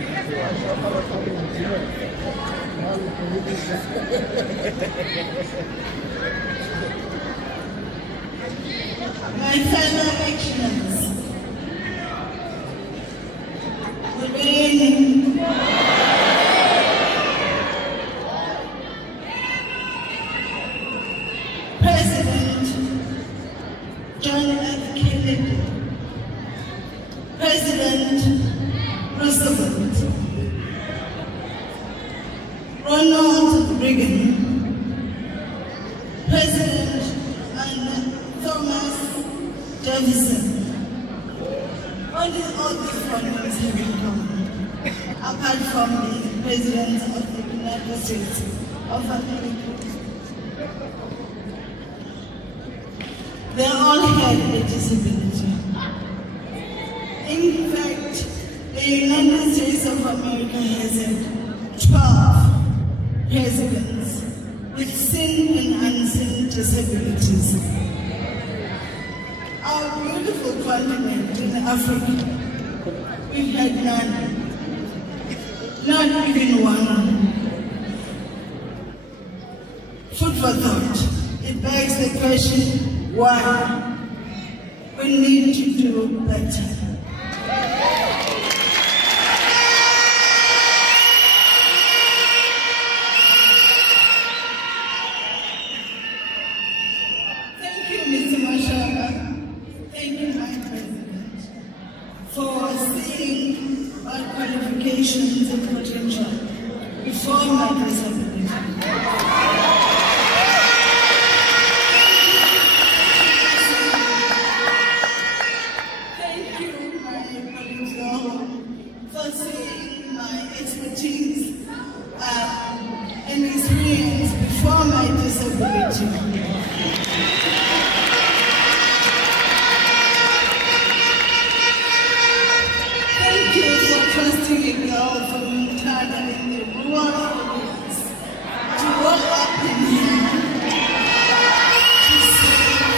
My fellow actions, good evening. President John F. Kennedy, President Roosevelt, Ronald Reagan, President Thomas Jefferson. Only all these foreigners have been gone, apart from the President of the United States of America. They all had a disability. In fact, the United States of America has had 12 presidents with seen and unseen disabilities. Our beautiful continent in Africa, we've had none, not even one. Food for thought. It begs the question, why? We need to do better. For seeing our qualifications and potential before my disability. Thank you, my colleagues, for seeing my expertise and experience before my disability. Trusting a girl from Ghana in the rural areas to roll up in here, to save,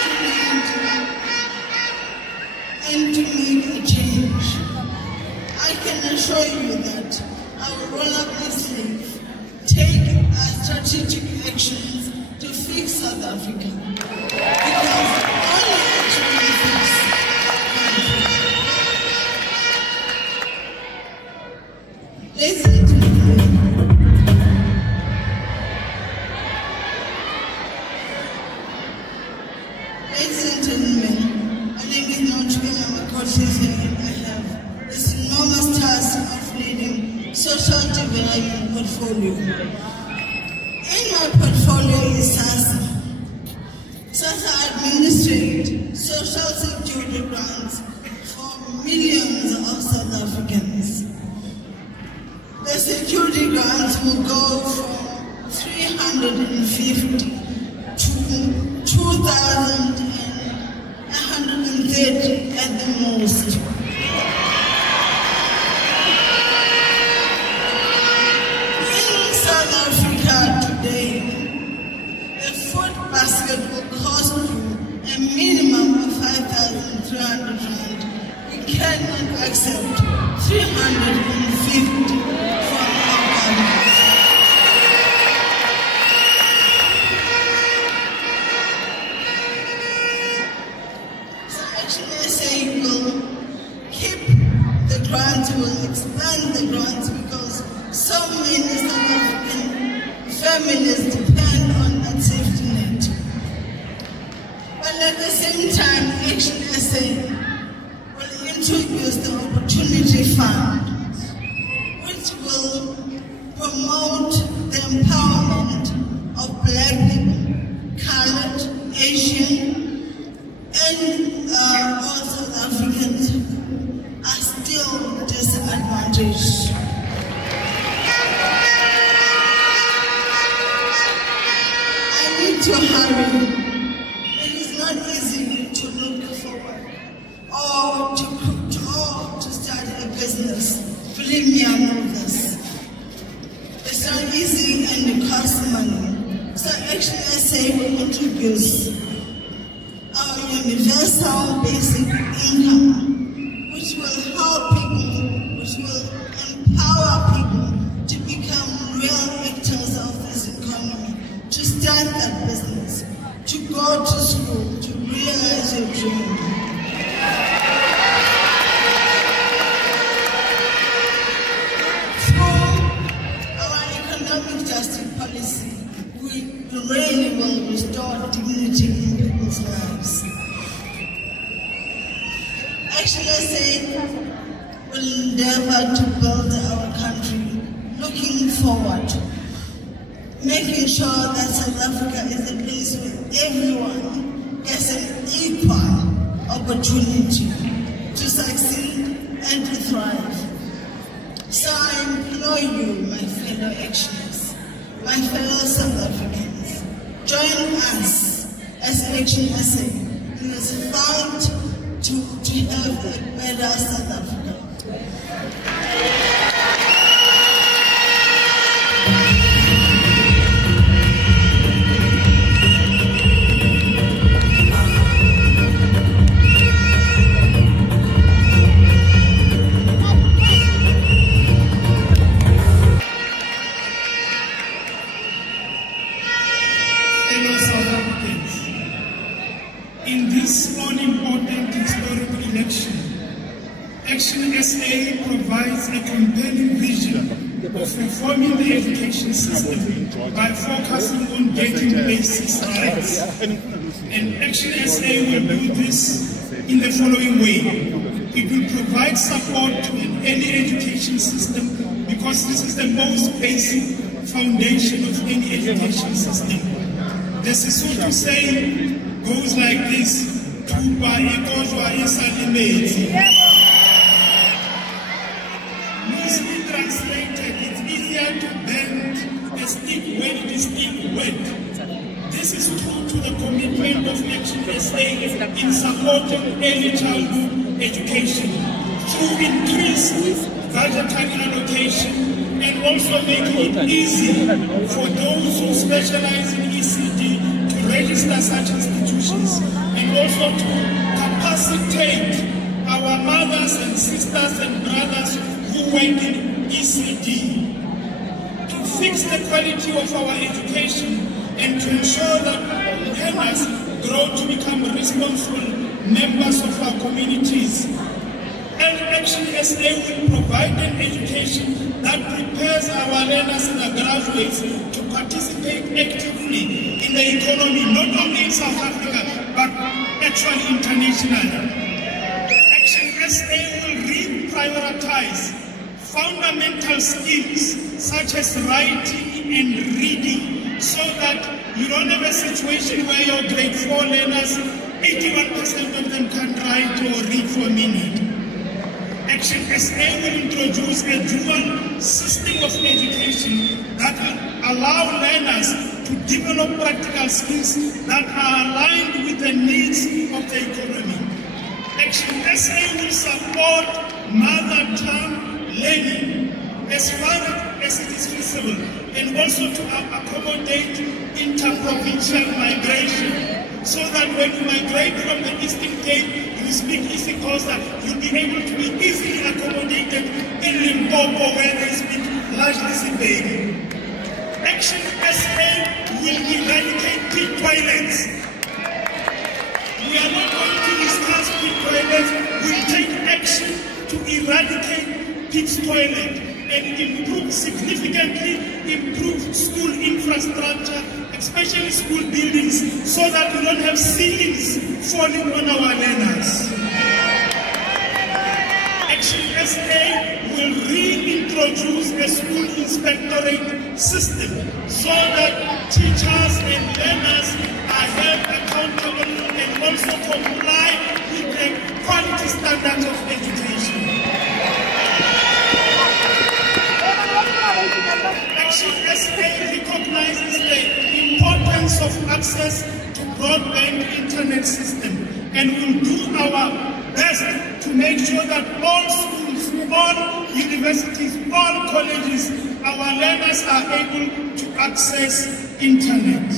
to lead, and to make a change. I can assure you that I will roll up my sleeve, take strategic actions to fix South Africa. Because only action will fix. Ladies and gentlemen, my name is Nautria. I'm a courtesan and I have this enormous task of leading social development portfolio. In my portfolio is SASSA. SASSA administrates social security grants for millions of South Africans. The security grants will go from 350 to 2,130 at the most. In South Africa today, a food basket will cost you a minimum of 5,300 rand. We cannot accept 350 from our government. So actually SA will keep the grants, will expand the grants because so many South African families depend on that safety net. But at the same time, Action SA will introduce the Opportunity Fund, which will promote the empowerment of Black people, colored, Asian, and all South Africans are still disadvantaged. I need to hurry. It is not easy to look forward or to start a business. Believe me, I know this. It's not easy and it costs money. So Action SA will introduce our universal basic income, which will help people with endeavor to build our country, looking forward, making sure that South Africa is a place where everyone gets an equal opportunity to succeed and to thrive. So I implore you, my fellow actionists, my fellow South Africans, join us as Action SA in this fight to have a better South Africa. Fellow South Africans, in this all-important historical election, Action SA provides a compelling vision of reforming the education system by focusing on getting basic rights. And Action SA will do this in the following way. It will provide support to an early education system because this is the most basic foundation of any education system. The Sesotho saying goes like this: Tuba ikozwa isalimeti. Loosely translated, it's easier to bend a stick when it is still wet. This is true to the commitment of Action SA in supporting early childhood education through increased budgetary allocation and also making it easy for those who specialize in ECD to register such institutions and also to capacitate our mothers and sisters and brothers who work in ECD to fix the quality of our education and to ensure that learners grow to become responsible members of our communities. And Action SA will provide an education that prepares our learners and our graduates to participate actively in the economy, not only in South Africa, but actually internationally. Action SA will reprioritize fundamental skills such as writing and reading so that you don't have a situation where your grade 4 learners, 81% of them can write or read for a minute. Action SA will introduce a dual system of education that will allow learners to develop practical skills that are aligned with the needs of the economy. Action SA will support mother tongue learning as far as it is feasible and also to accommodate inter-provincial migration so that when you migrate from the Eastern Cape, you speak East Costa, you'll be able to be easily accommodated in Limpopo where they speak largely Sibeli. Action SA will eradicate pit toilets. We are not going to discuss pit toilets, we'll take action to eradicate pit toilet and significantly improve school infrastructure, especially school buildings, so that we don't have ceilings falling on our learners. Action SA will reintroduce a school inspectorate system so that teachers and learners are held accountable and also comply with the quality standards of education. Action SA recognizes the importance of access to broadband internet system and will do our best to make sure that all schools, all universities, all colleges, our learners are able to access internet.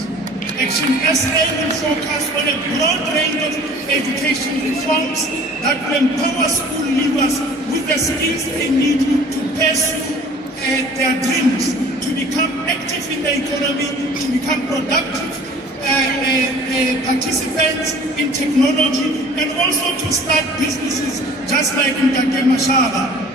Action SA will focus on a broad range of education reforms that will empower school leavers with the skills they need to pursue their dreams, to become active in the economy, to become productive participants in technology, and also to start businesses just like in Mashaba.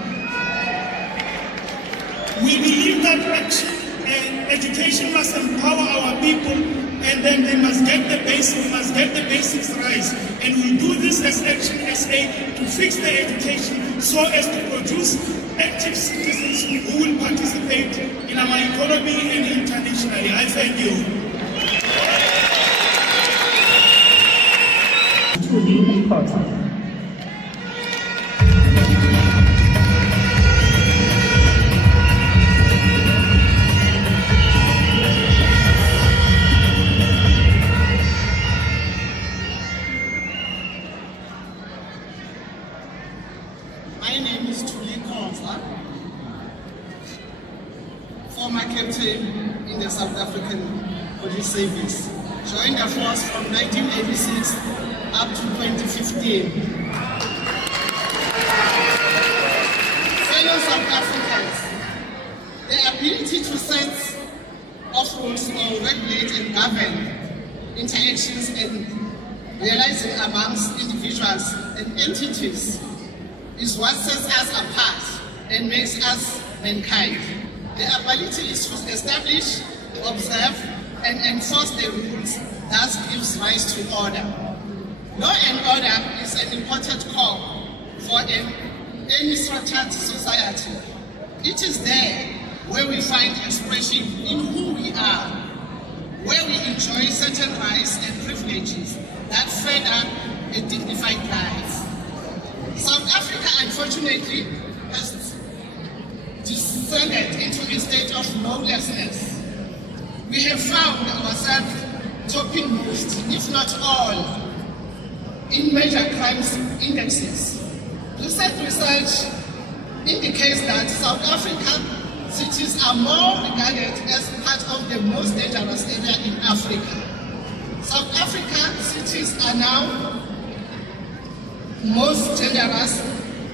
We believe that Action education must empower our people, and then they must get the basics right. And we do this as Action SA to fix the education so as to produce active citizens who will participate in our economy and internationally. I thank you. My name is Tuli Konza, former captain in the South African Police Service. Joined the force from 1986 up to 2015. Fellow South Africans, the ability to set of rules or regulate and govern interactions and realizing amongst individuals and entities is what sets us apart and makes us mankind. The ability is to establish, observe, and enforce the rules that gives rise to order. Law and order is an important core for any structured society. It is there where we find expression in who we are, where we enjoy certain rights and privileges that further a dignified life. South Africa, unfortunately, has descended into a state of lawlessness. We have found ourselves topping most, if not all, in major crimes indexes. Recent research indicates that South African cities are more regarded as part of the most dangerous area in Africa. South African cities are now most dangerous,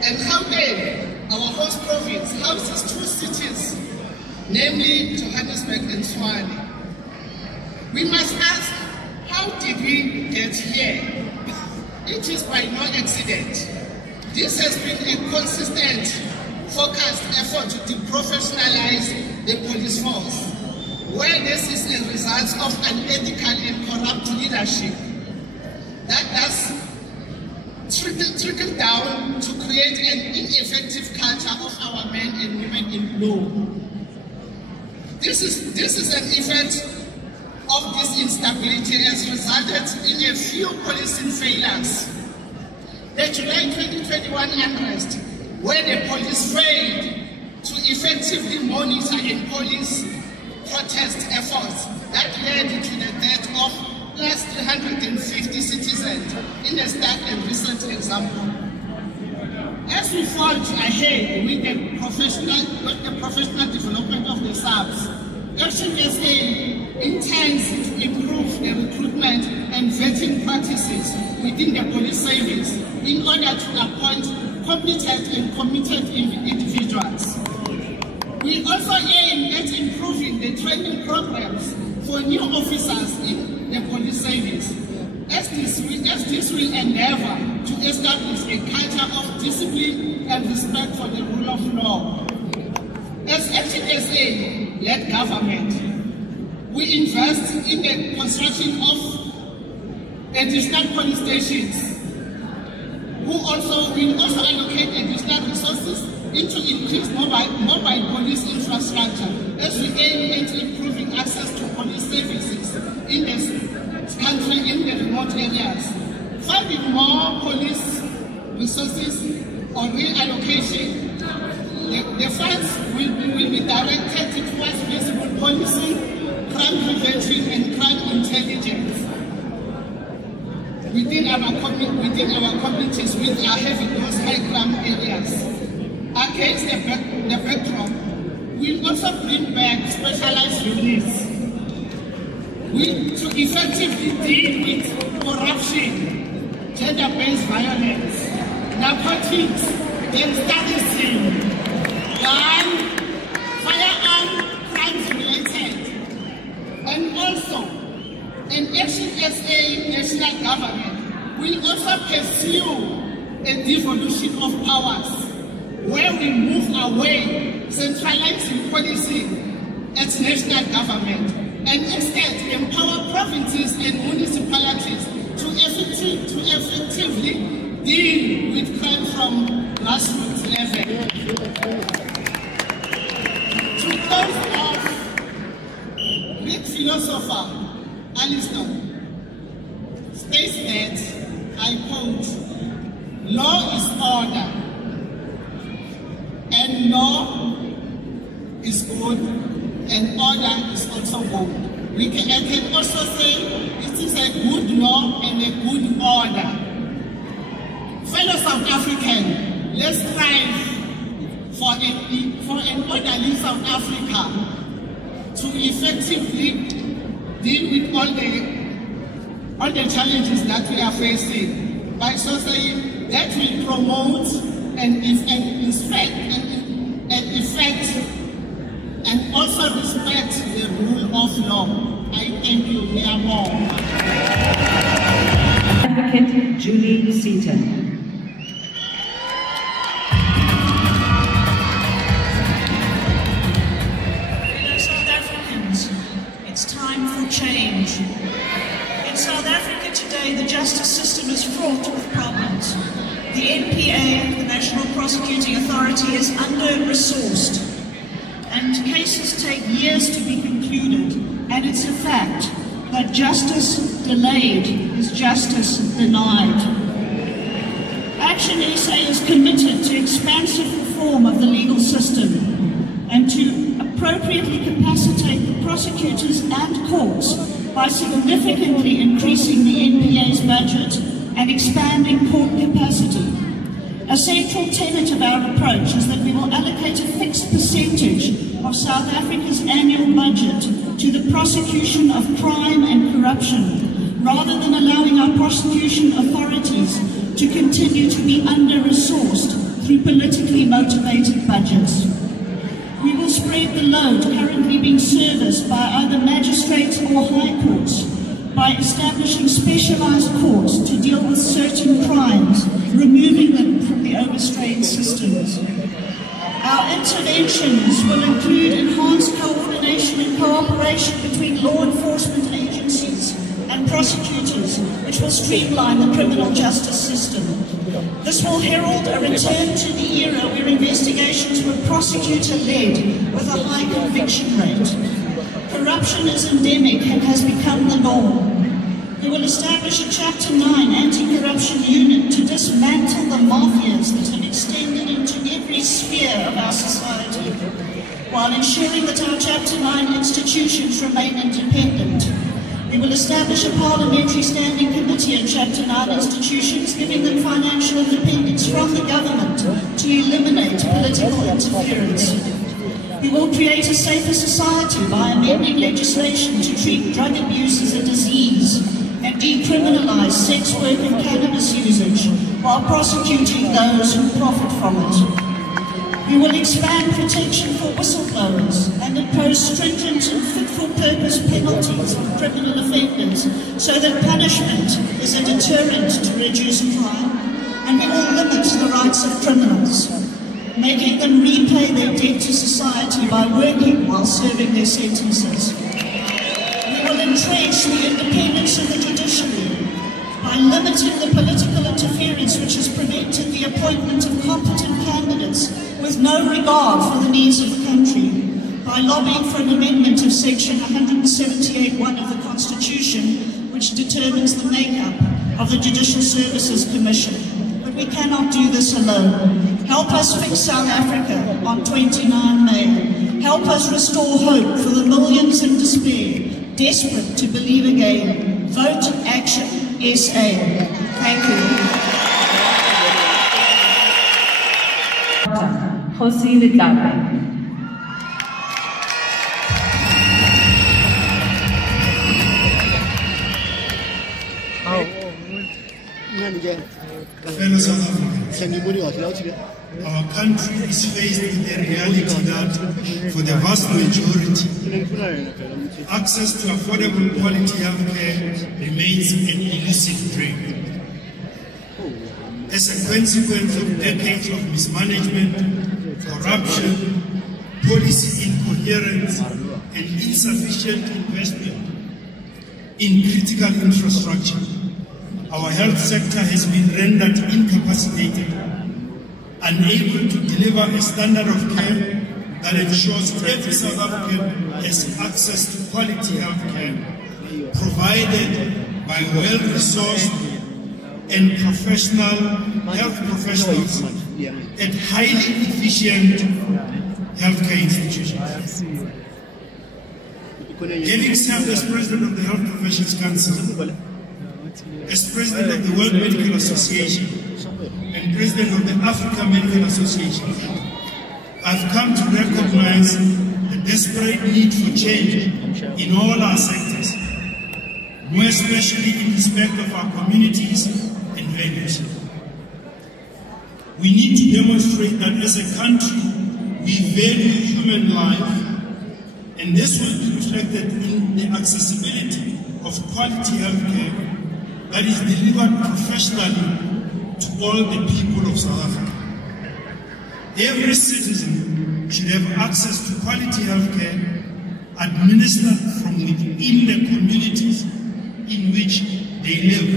and Gauteng, our host province, houses two cities, namely Johannesburg and Tshwane. We must ask, how did we get here? It is by no accident. This has been a consistent, focused effort to deprofessionalize the police force, where this is a result of unethical and corrupt leadership that has trickle down to create an ineffective culture of our men and women in law. This is an effect of this instability has resulted in a few policing failures. The July 2021 unrest, where the police failed to effectively monitor and police protest efforts that led to the death of plus 350 citizens in a stark and recent example. As we forge ahead with the professional development of the SAPs, Action SA intends to improve the recruitment and vetting practices within the police service in order to appoint competent and committed individuals. We also aim at improving the training programs for new officers in the police service, as this will endeavor to establish a culture of discipline and respect for the rule of law. As Action SA-led government, we invest in the construction of additional police stations. We will also allocate additional resources into increased mobile police infrastructure as we aim at improving access to police services in this country in the remote areas. Finding more police resources or reallocation, the funds will be directed towards visible policing, crime prevention and crime intelligence within our communities which are having those high crime areas. Against the backdrop, we also bring back specialized units to effectively deal with corruption, gender-based violence, narcotics, gangsterism, gun, firearm crimes related, and also an Action SA national government will also pursue a devolution of powers, where we move away, centralizing policing at national government and instead empower provinces and municipalities to effectively deal with crime from grassroots level. To close off, Greek philosopher Aristotle states that, I quote, "Law is order, and law is good, and order is also good." I can also say it is a good law and a good order. Fellow South African, let's strive for an orderly South Africa to effectively deal with all the challenges that we are facing, by so saying that will promote and inspect and effect and also respect the rule of law. I thank you. We are more. Advocate Julie Seaton. South Africans, it's time for change. In South Africa today, the justice system is fraught with problems. The NPA, the National Prosecuting Authority, is under-resourced, and cases take years to be concluded. And it's a fact that justice delayed is justice denied. Action SA is committed to expansive reform of the legal system and to appropriately capacitate the prosecutors and courts by significantly increasing the NPA's budget and expanding court capacity. A central tenet of our approach is that we will allocate a fixed percentage of South Africa's annual budget to the prosecution of crime and corruption, rather than allowing our prosecution authorities to continue to be under-resourced through politically motivated budgets. We will spread the load currently being serviced by either magistrates or high courts by establishing specialized courts to deal with certain crimes, removing them from the overstrained systems. Our interventions will include enhanced coordination and cooperation between law enforcement agencies and prosecutors, which will streamline the criminal justice system. This will herald a return to the era where investigations were prosecutor-led with a high conviction rate. Corruption is endemic and has become the norm. We will establish a Chapter 9 anti-corruption unit to dismantle the mafias that have extended into every sphere of our society, while ensuring that our Chapter 9 institutions remain independent. We will establish a parliamentary standing committee on Chapter 9 institutions, giving them financial independence from the government to eliminate political interference. We will create a safer society by amending legislation to treat drug abuse as a disease and decriminalize sex work and cannabis usage while prosecuting those who profit from it. We will expand protection for whistleblowers and impose stringent and fit-for-purpose penalties for criminal offenders so that punishment is a deterrent to reduce crime, and we will limit the rights of criminals, making them repay their debt to society by working while serving their sentences. We will entrench the independence of the judiciary by limiting the political interference which has prevented the appointment of competent candidates with no regard for the needs of the country, by lobbying for an amendment of Section 178(1) of the Constitution, which determines the makeup of the Judicial Services Commission. But we cannot do this alone. Help us fix South Africa on 29 May. Help us restore hope for the millions in despair, desperate to believe again. Vote Action SA. Thank you. Jose Lidlape. Fellow South Africans, our country is faced with the reality that for the vast majority, access to affordable quality health care remains an elusive dream. As a consequence of decades of mismanagement, corruption, policy incoherence, and insufficient investment in critical infrastructure, our health sector has been rendered incapacitated, unable to deliver a standard of care that ensures every South African has access to quality health care provided by well-resourced and professional health professionals at highly efficient healthcare institutions. Having served as president of the Health Professions Council, as president of the World Medical Association, and president of the Africa Medical Association, I've come to recognize the desperate need for change in all our sectors, more especially in respect of our communities and values. We need to demonstrate that as a country, we value human life, and this will be reflected in the accessibility of quality health care that is delivered professionally to all the people of South Africa. Every citizen should have access to quality health care administered from within the communities in which they live.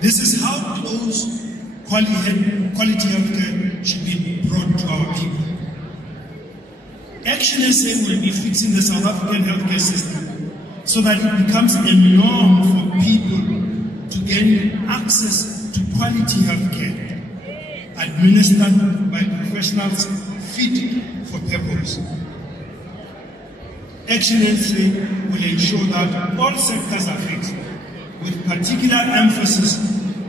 This is how close quality health care should be brought to our people. Action SA will be fixing the South African healthcare system so that it becomes a norm for people to gain access to quality health care administered by professionals fit for purpose. Action SA will ensure that all sectors are fixed, with particular emphasis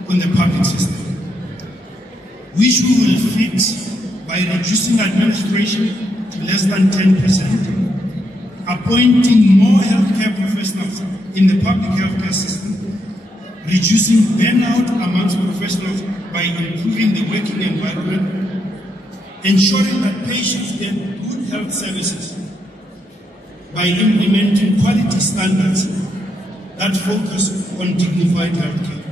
on the public system, which we will fix by reducing administration to less than 10%, appointing more healthcare professionals in the public healthcare system, reducing burnout amongst professionals by improving the working environment, ensuring that patients get good health services by implementing quality standards that focus on dignified healthcare.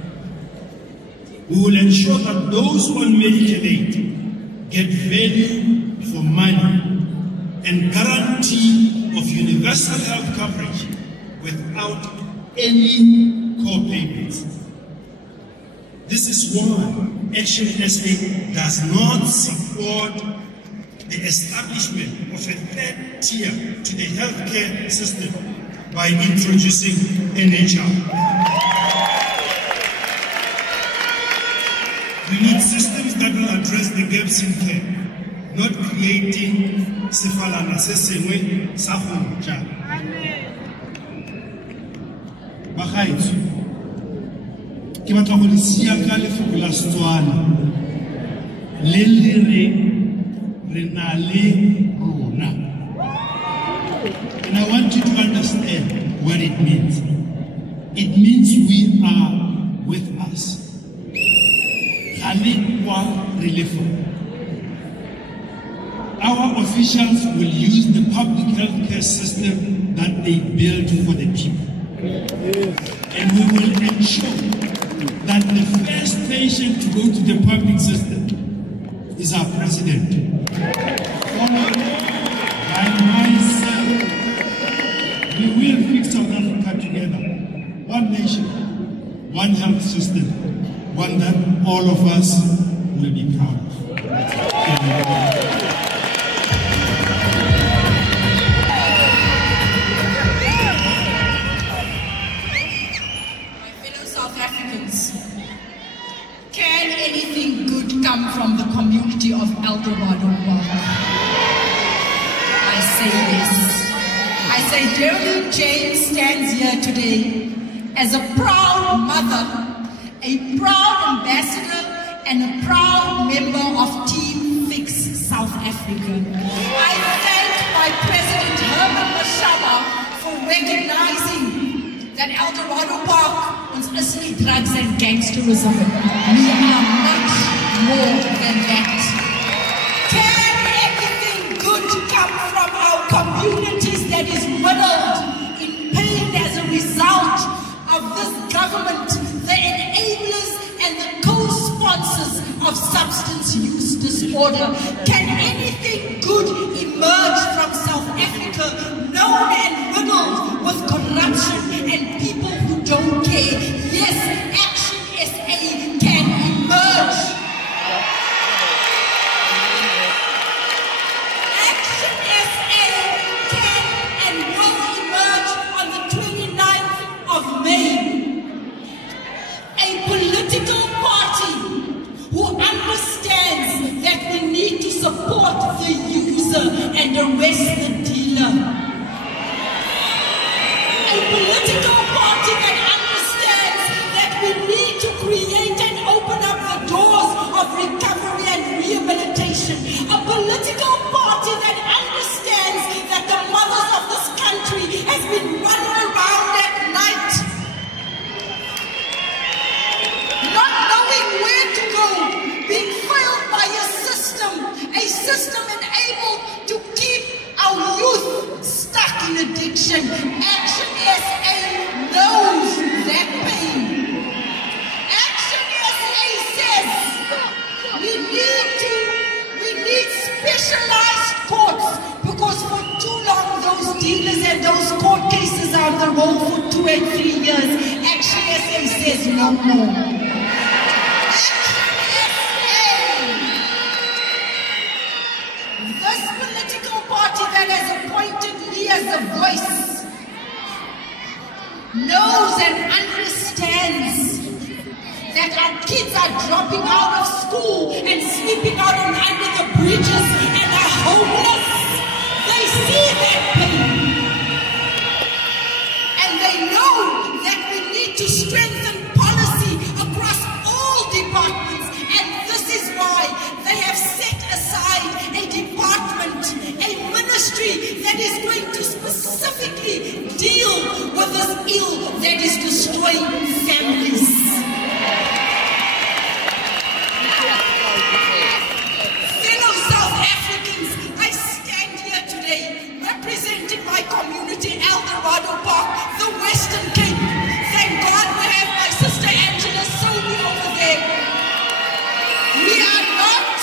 We will ensure that those on medical aid get value for money and guarantee of universal health coverage without any co-payments. This is why Action SA does not support the establishment of a third tier to the healthcare system by introducing NHR. We need systems that will address the gaps in care, not creating sefalana se sengwe sa go ja. Bagaetso ke batla go le sia ka lefoko la Setswana le le re na le rona. And I want you to understand what it means. It means we are with us. Our officials will use the public healthcare system that they built for the people. And we will ensure that the first patient to go to the public system is our president, followed by myself. We will fix South Africa together. One nation, one health system, one that all of us will be proud of. My fellow South Africans, can anything good come from the community of Eldorado Park? I say yes. I say Geraldine James stands here today as a proud mother, a proud ambassador, and a proud member of Team Fix South Africa. I thank my President Herman Mashaba for recognizing that Eldorado Park was only drugs and gangsterism. We are much more than that. Can anything good come from our communities that is winnowed in pain as a result of this government, the enablers and the co-sponsors of substance use disorder? Can anything good emerge from South Africa and arrest the dealer. A political party that understands that we need to create and open up the doors of recovery and rehabilitation. A political party that understands that the mothers of this country has been running around at night, not knowing where to go, being failed by a system enabled to keep our youth stuck in addiction. Action SA knows that pain. Action SA says we need specialized courts, because for too long those dealers and those court cases are on the roll for 2 and 3 years. Action SA says no more. This political party that has appointed me as a voice knows and understands that our kids are dropping out of school and sleeping out under the bridges and are homeless. They see that pain. And they know that we need to strengthen policy across all departments. And this is why they have set aside a department, a ministry that is going to specifically deal with this ill that is destroying families. Fellow South Africans, I stand here today representing my community, El Dorado Park, the Western Cape. Thank God we have my sister Angela Sony over there. We are not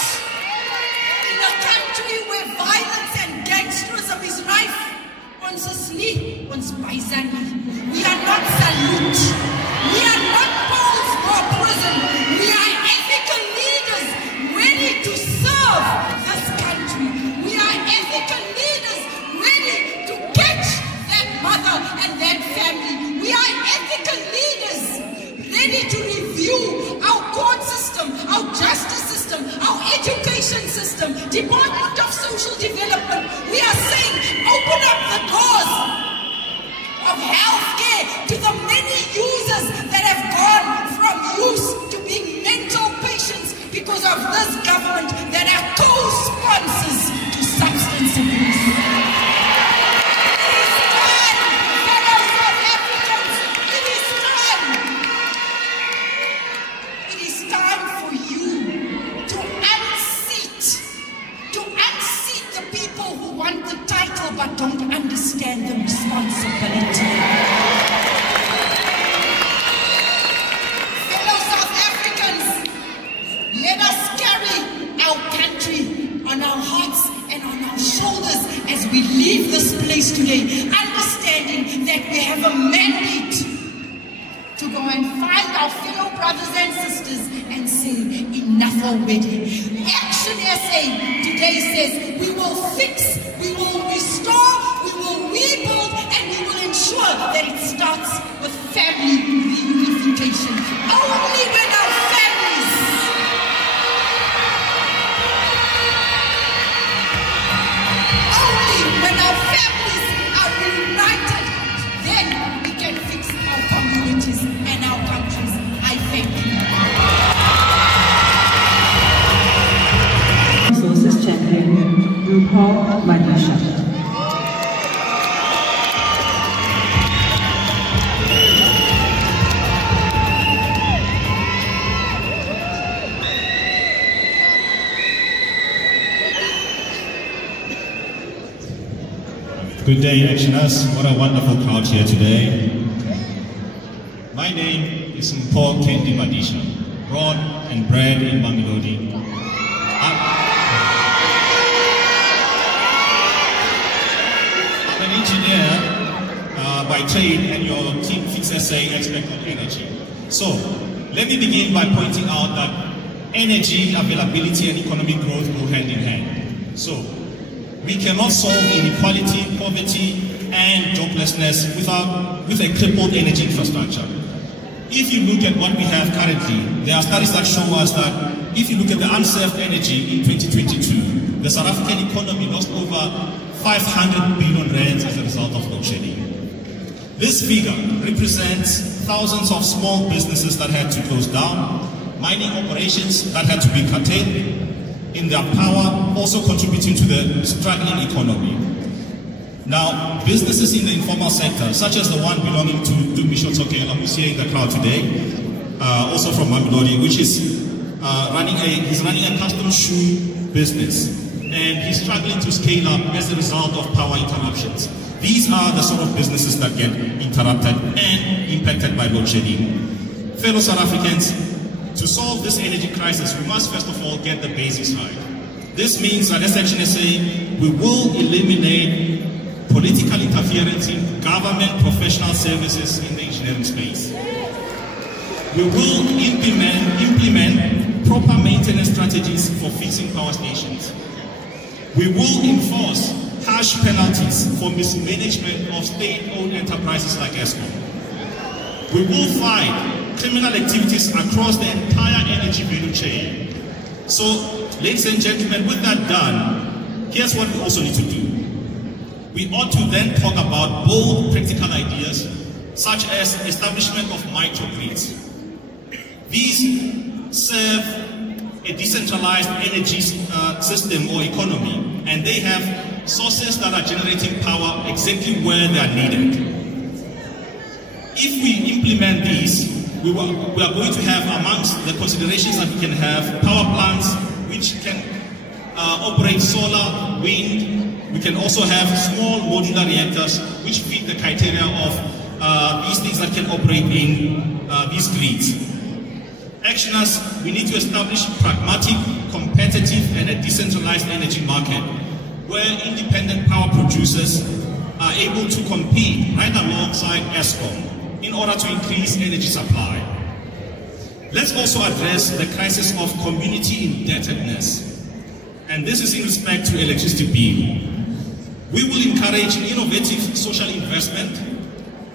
in a country where violence and gangsterism is rife. Ons is nie, ons bysan nie. We are not salute. We are not Paul's War prison. We are ethical leaders ready to serve this country. We are ethical leaders ready to catch that mother and that family. We are ethical leaders ready to review our court system, our justice system, our education system, Department of Social Development. We are saying, open up the doors of healthcare to the many users that have gone from use to being mental patients because of this government that are co-sponsors to substance abuse. It is time, fellow South Africans, it is time. It is time for you to unseat the people who want the title but don't understand the responsibility. Fellow South Africans, let us carry our country on our hearts and on our shoulders as we leave this place today, understanding that we have a mandate to go and find our fellow brothers and sisters and say, enough already. Action SA today says we will fix, we will restore, we will rebuild, and we will ensure that it starts with family reunification. Only when our families are reunited, then we can fix our communities and our countries. I thank you. Resources Champion, Manifesto. Good day, Actioners. What a wonderful crowd here today. My name is Mpho Kendi Madisha, born and bred in Mamelodi. I'm an engineer by trade, and your team fixers say expect on energy. So, let me begin by pointing out that energy availability and economic growth go hand in hand. So, we cannot solve inequality, poverty, and joblessness with a crippled energy infrastructure. If you look at what we have currently, there are studies that show us that if you look at the unserved energy in 2022, the South African economy lost over 500 billion rands as a result of load shedding. This figure represents thousands of small businesses that had to close down, mining operations that had to be curtailed in their power, also contributing to the struggling economy. Now, businesses in the informal sector, such as the one belonging to Dumisho Tokela, who's here in the crowd today, also from Mamelodi, which is he's running a custom shoe business, and he's struggling to scale up as a result of power interruptions. These are the sort of businesses that get interrupted and impacted by load shedding. Fellow South Africans, to solve this energy crisis, we must first of all get the basics right. This means that as Action SA, we will eliminate political interference in government professional services in the engineering space. We will implement proper maintenance strategies for fixing power stations. We will enforce harsh penalties for mismanagement of state-owned enterprises like Eskom. We will fight criminal activities across the entire energy value chain. So, ladies and gentlemen, with that done, here's what we also need to do. We ought to then talk about bold practical ideas, such as establishment of microgrids. These serve a decentralized energy system or economy, and they have sources that are generating power exactly where they are needed. If we implement these, we are going to have, amongst the considerations that we can have, power plants which can operate solar, wind. We can also have small modular reactors which fit the criteria of these things that can operate in these grids. Actioners, we need to establish pragmatic, competitive, and a decentralized energy market where independent power producers are able to compete right alongside Eskom in order to increase energy supply. Let's also address the crisis of community indebtedness, and this is in respect to electricity bill. We will encourage innovative social investment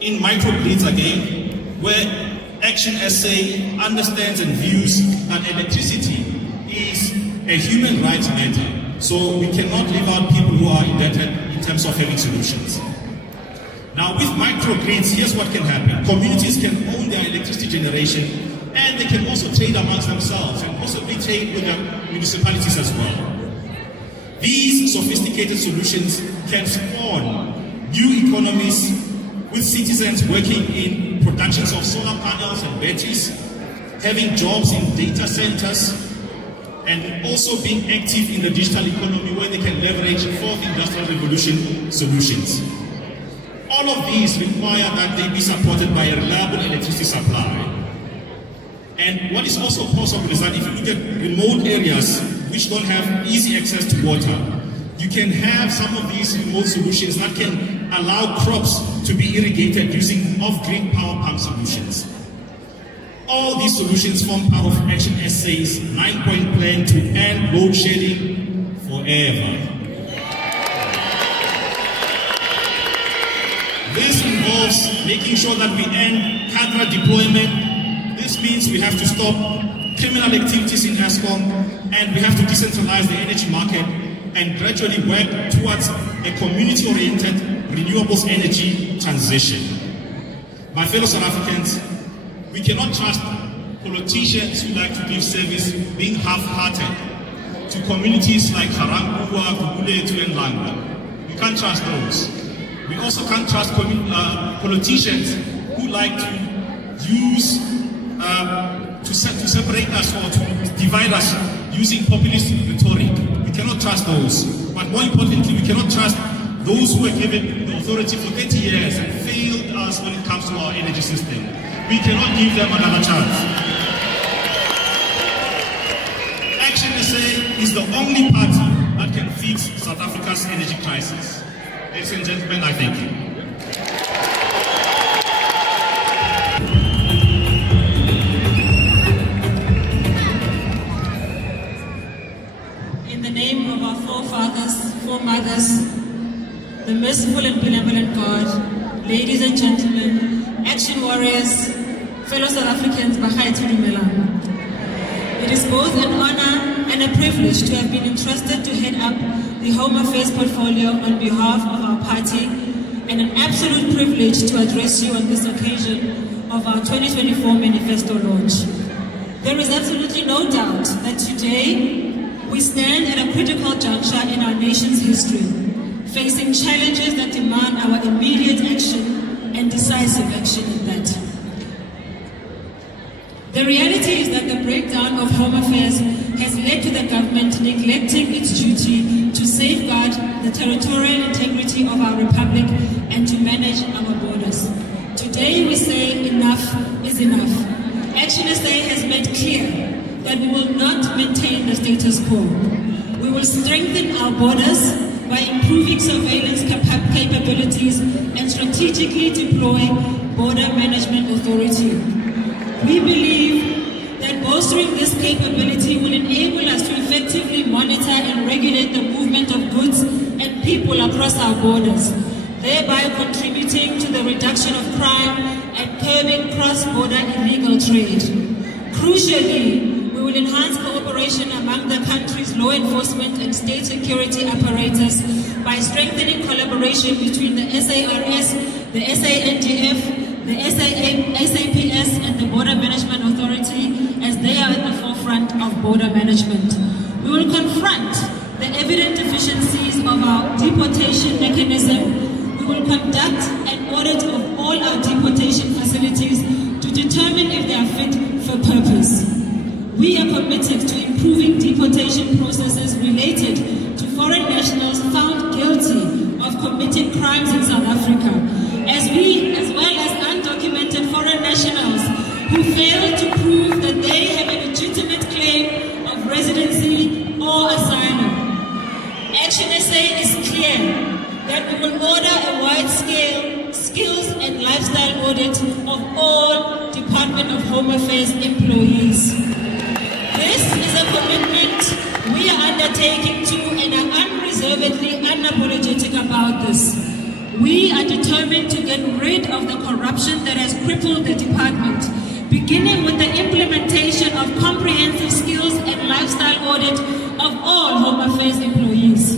in microgrids again, where Action SA understands and views that electricity is a human rights matter. So we cannot leave out people who are indebted in terms of having solutions. Now with microgrids, here's what can happen. Communities can own their electricity generation, and they can also trade amongst themselves and possibly trade with the municipalities as well. These sophisticated solutions can spawn new economies with citizens working in productions of solar panels and batteries, having jobs in data centers, and also being active in the digital economy where they can leverage fourth industrial revolution solutions. All of these require that they be supported by a reliable electricity supply. And what is also possible is that if you look at remote areas which don't have easy access to water, you can have some of these remote solutions that can allow crops to be irrigated using off-grid power pump solutions. All these solutions form part of Action SA's 9-point plan to end load shedding forever. This involves making sure that we end cadre deployment. This means we have to stop criminal activities in Eskom, and we have to decentralize the energy market and gradually work towards a community-oriented renewables energy transition. My fellow South Africans, we cannot trust politicians who like to give service being half-hearted to communities like Harangua, Kukuletu, and Langwa. We can't trust those. We also can't trust politicians who like to use to separate us or to divide us using populist rhetoric. We cannot trust those. But more importantly, we cannot trust those who have given the authority for 30 years and failed us when it comes to our energy system. We cannot give them another chance. Action SA is the only party that can fix South Africa's energy crisis. Ladies and gentlemen, I thank you. In the name of our forefathers, foremothers, the merciful and benevolent God, ladies and gentlemen, action warriors, fellow South Africans, it is both an honor and a privilege to have been entrusted to head up the Home Affairs portfolio on behalf of our party, and an absolute privilege to address you on this occasion of our 2024 Manifesto launch. There is absolutely no doubt that today we stand at a critical juncture in our nation's history, facing challenges that demand our immediate action and decisive action in that. The reality is that the breakdown of Home Affairs has led to the government neglecting its duty to safeguard the territorial integrity of our republic and to manage our borders. Today we say enough is enough. Action SA has made clear that we will not maintain the status quo. We will strengthen our borders by improving surveillance capabilities and strategically deploy border management authority. We believe that bolstering this capability will enable us to effectively monitor and regulate the movement of goods and people across our borders, thereby contributing to the reduction of crime and curbing cross-border illegal trade. Crucially, we will enhance cooperation among the country's law enforcement and state security apparatus by strengthening collaboration between the SARS, the SANDF, the SAPS and the Border Management Authority, as they are at the forefront of border management. We will confront the evident deficiencies of our deportation mechanism. We will conduct an audit of all our deportation facilities to determine if they are fit for purpose. We are committed to improving deportation processes related to foreign nationals found guilty of committing crimes in South Africa, as well as undocumented foreign nationals who fail to prove that they have a legitimate claim of residency or asylum. Action SA is clear that we will order a wide-scale skills and lifestyle audit of all Department of Home Affairs employees. This is a commitment we are undertaking to and are unreservedly unapologetic about this. We are determined to get rid of the corruption that has crippled the department, beginning with the implementation of comprehensive skills and lifestyle audit of all Home Affairs employees.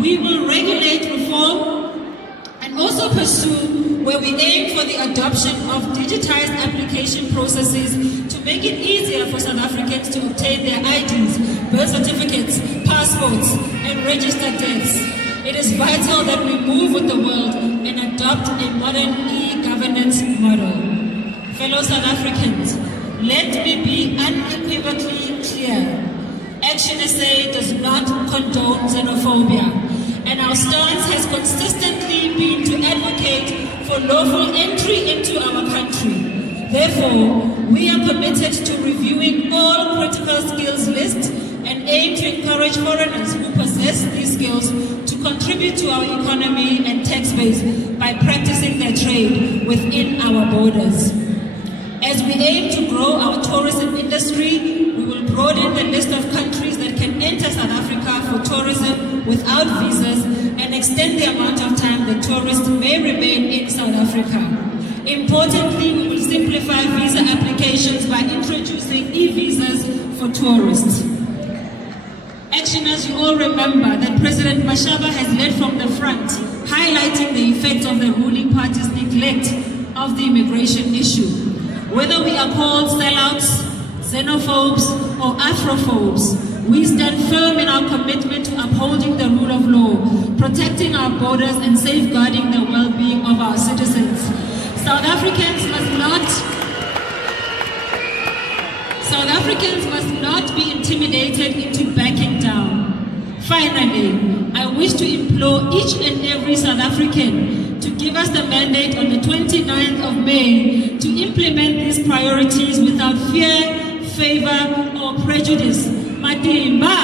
We will regulate reform and also pursue where we aim for the adoption of digitized application processes to make it easier for South Africans to obtain their IDs, birth certificates, passports, and register deaths. It is vital that we move with the world and adopt a modern e-governance model. Fellow South Africans, let me be unequivocally clear. Action SA does not condone xenophobia, and our stance has consistently been to advocate for lawful entry into our country. Therefore, we are committed to reviewing all critical skills lists and aim to encourage foreigners who possess these skills to contribute to our economy and tax base by practicing their trade within our borders. As we aim to grow our tourism industry, we will broaden the list of countries that can enter South Africa for tourism without visas and extend the amount of time the tourist may remain in South Africa. Importantly, we will simplify visa applications by introducing e-visas for tourists. Actioners, you all remember that President Mashaba has led from the front, highlighting the effects of the ruling party's neglect of the immigration issue. Whether we are called sellouts, xenophobes, or Afrophobes, we stand firm in our commitment to upholding the rule of law, protecting our borders, and safeguarding the well-being of our citizens. South Africans must not be intimidated into backing down. Finally, I wish to implore each and every South African to give us the mandate on the 29th of May to implement these priorities without fear, favor, or prejudice. Matimba!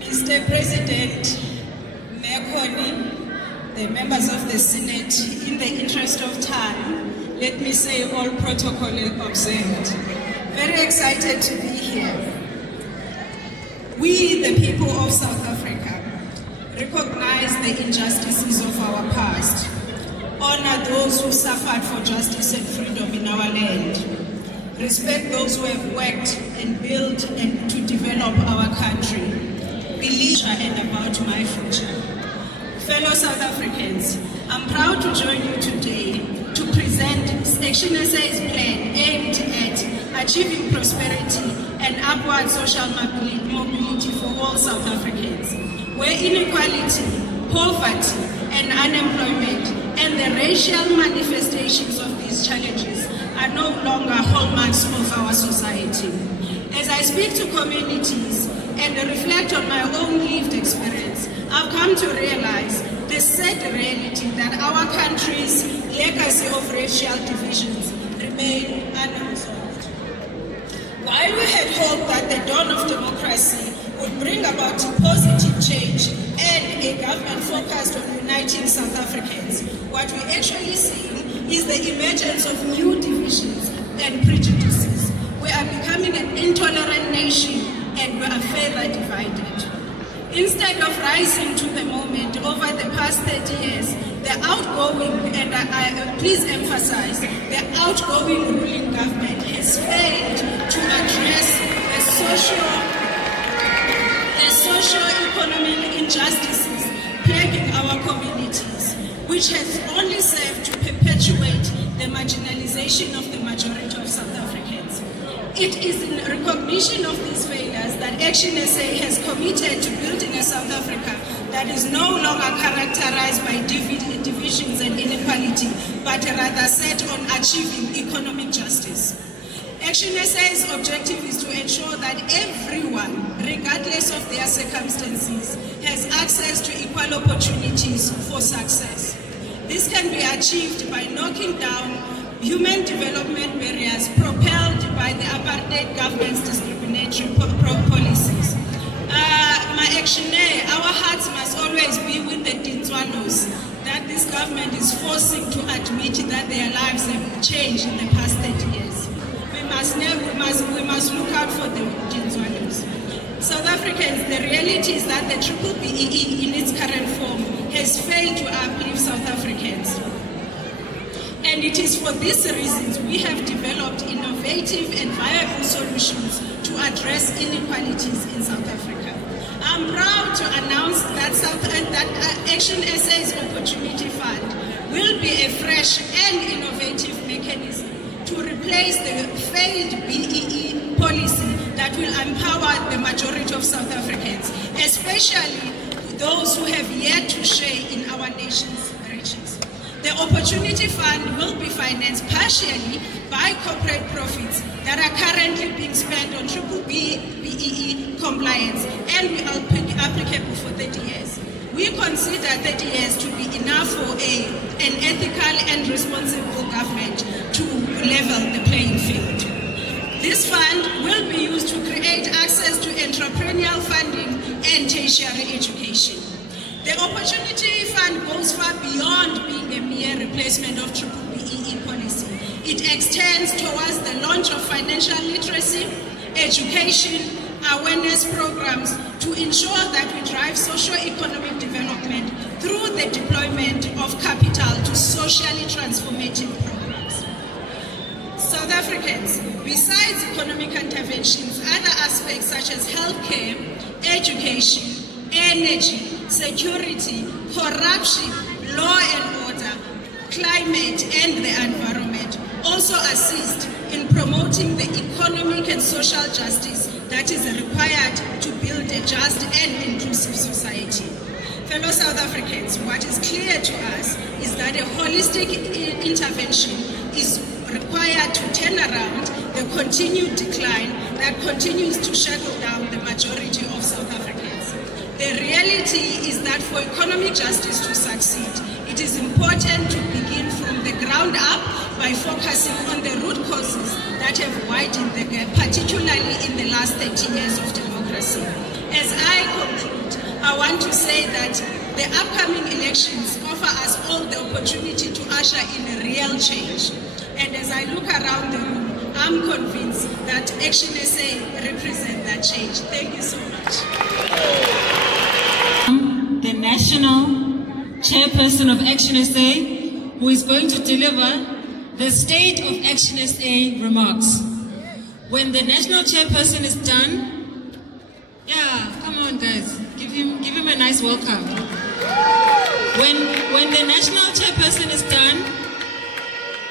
Mr. President, the members of the Senate, in the interest of time, let me say all protocol observed. Very excited to be here. We, the people of South Africa, recognize the injustices of our past, honor those who suffered for justice and freedom in our land, respect those who have worked and built and to develop our country, believe and about my future. Fellow South Africans, I'm proud to join you today to present Action SA's plan aimed at achieving prosperity and upward social mobility for all South Africans, where inequality, poverty, and unemployment and the racial manifestations of these challenges are no longer hallmarks of our society. As I speak to communities and reflect on my own lived experience, I've come to realize the sad reality that our country's legacy of racial divisions remain unresolved. While we had hoped that the dawn of democracy would bring about positive change and a government focused on uniting South Africans, what we actually see is the emergence of new divisions and prejudices. We are becoming an intolerant nation and we are further divided. Instead of rising to the moment over the past 30 years, the outgoing, and please emphasize, the outgoing ruling government has failed to address the socio-economic injustices plaguing our communities, which has only served to perpetuate the marginalization of the majority of South Africans. It is in recognition of these failures that Action SA has committed to building a South Africa that is no longer characterized by divisions and inequality, but rather set on achieving economic justice. Action SA's objective is to ensure that everyone, regardless of their circumstances, has access to equal opportunities for success. This can be achieved by knocking down human development barriers propelled by the apartheid government's discriminatory policies. Our hearts must always be with the Dintswalos that this government is forcing to admit that their lives have changed in the past 30 years. We must look out for the Dintswalos. South Africans, the reality is that the BBBEE in its current form has failed to uplift South Africans. And it is for these reasons we have developed innovative and viable solutions to address inequalities in South Africa. I'm proud to announce that Action SA's Opportunity Fund will be a fresh and innovative mechanism to replace the failed BEE policy that will empower the majority of South Africans, especially those who have yet to share in our nation's riches. The Opportunity Fund will be financed partially by corporate profits that are currently being spent on BEE compliance and will be applicable for 30 years. We consider 30 years to be enough for an ethical and responsible government to level the playing field. This fund will be used to create access to entrepreneurial funding and tertiary education. The Opportunity Fund goes far beyond being a mere replacement of BEE policy. It extends towards the launch of financial literacy, education, awareness programs to ensure that we drive socio-economic development through the deployment of capital to socially transformative programs. South Africans, besides economic interventions, other aspects such as healthcare, education, energy, security, corruption, law and order, climate and the environment also assist in promoting the economic and social justice that is required to build a just and inclusive society. Fellow South Africans, what is clear to us is that a holistic intervention is required to turn around the continued decline that continues to shackle down the majority of South Africans. The reality is that for economic justice to succeed, it is important to begin from the ground up by focusing on the root causes that have widened the gap, particularly in the last 30 years of democracy. As I conclude, I want to say that the upcoming elections offer us all the opportunity to usher in a real change. And as I look around the room, I'm convinced that Action SA represents that change. Thank you so much. The National Chairperson of Action SA, who is going to deliver the State of Action SA remarks. When the National Chairperson is done, yeah, come on guys, give him a nice welcome. When the National Chairperson is done,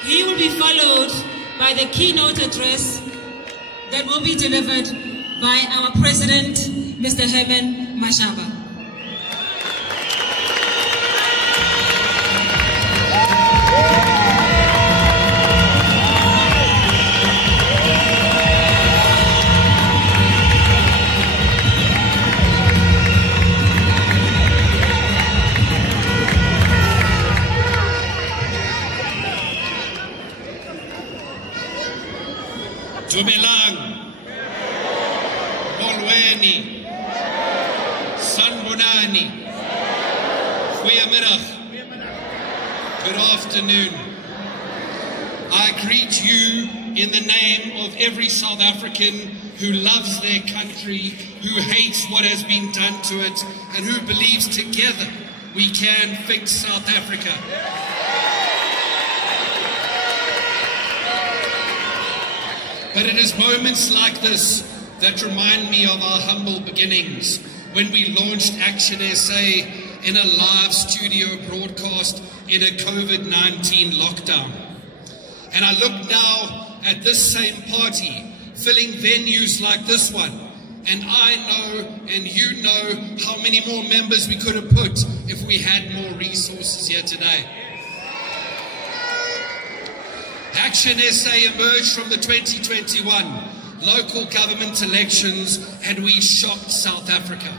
he will be followed by the keynote address that will be delivered by our President, Mr. Herman Mashaba. Dumelang, Molweni, Sanbonani, Goeiemiddag, good afternoon. I greet you in the name of every South African who loves their country, who hates what has been done to it, and who believes together we can fix South Africa. But it is moments like this that remind me of our humble beginnings when we launched Action SA in a live studio broadcast in a COVID-19 lockdown. And I look now at this same party filling venues like this one, and I know and you know how many more members we could have put if we had more resources here today. Action SA emerged from the 2021 local government elections and we shocked South Africa.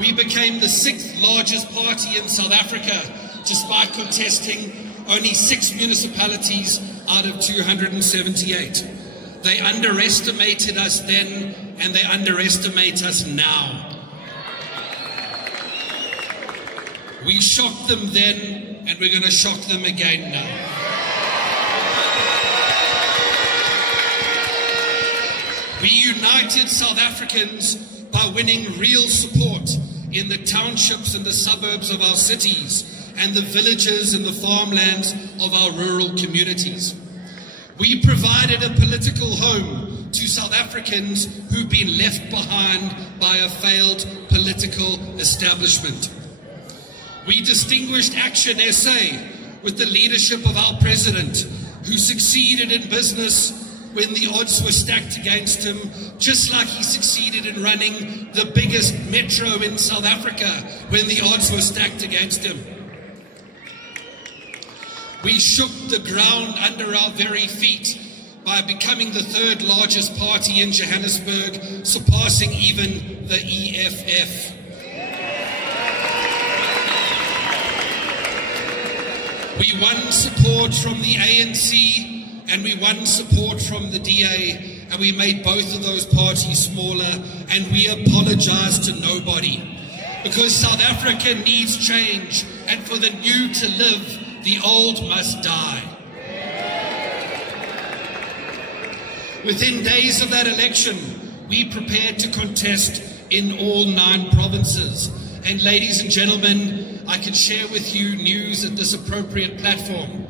We became the 6th largest party in South Africa despite contesting only 6 municipalities out of 278. They underestimated us then and they underestimate us now. We shocked them then and we're going to shock them again now. We united South Africans by winning real support in the townships and the suburbs of our cities and the villages and the farmlands of our rural communities. We provided a political home to South Africans who've been left behind by a failed political establishment. We distinguished Action SA with the leadership of our president, who succeeded in business when the odds were stacked against him, just like he succeeded in running the biggest metro in South Africa when the odds were stacked against him. We shook the ground under our very feet by becoming the 3rd largest party in Johannesburg, surpassing even the EFF. We won support from the ANC and we won support from the DA, and we made both of those parties smaller, and we apologized to nobody. Because South Africa needs change, and for the new to live, the old must die. Within days of that election, we prepared to contest in all 9 provinces. And ladies and gentlemen, I can share with you news at this appropriate platform.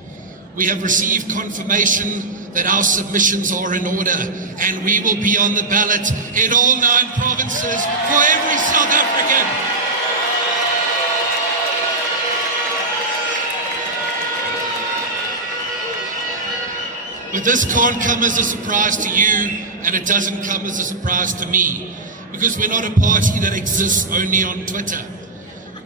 We have received confirmation that our submissions are in order, and we will be on the ballot in all 9 provinces for every South African. But this can't come as a surprise to you, and it doesn't come as a surprise to me, because we're not a party that exists only on Twitter.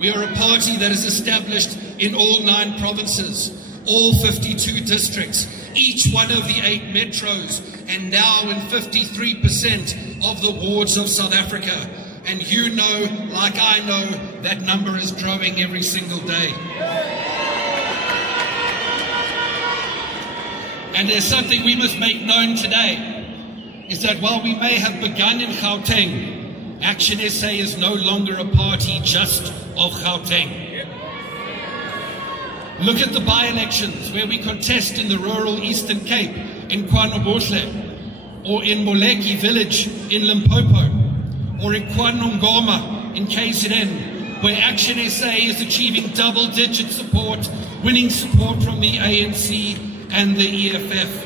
We are a party that is established in all 9 provinces, all 52 districts, each one of the 8 metros, and now in 53% of the wards of South Africa. And you know, like I know, that number is growing every single day. And there's something we must make known today, is that while we may have begun in Gauteng, Action SA is no longer a party just of Gauteng. Look at the by-elections where we contest in the rural Eastern Cape, in KwaNobuhle, or in Moleki village in Limpopo, or in KwaNongoma in KZN, where Action SA is achieving double-digit support, winning support from the ANC and the EFF.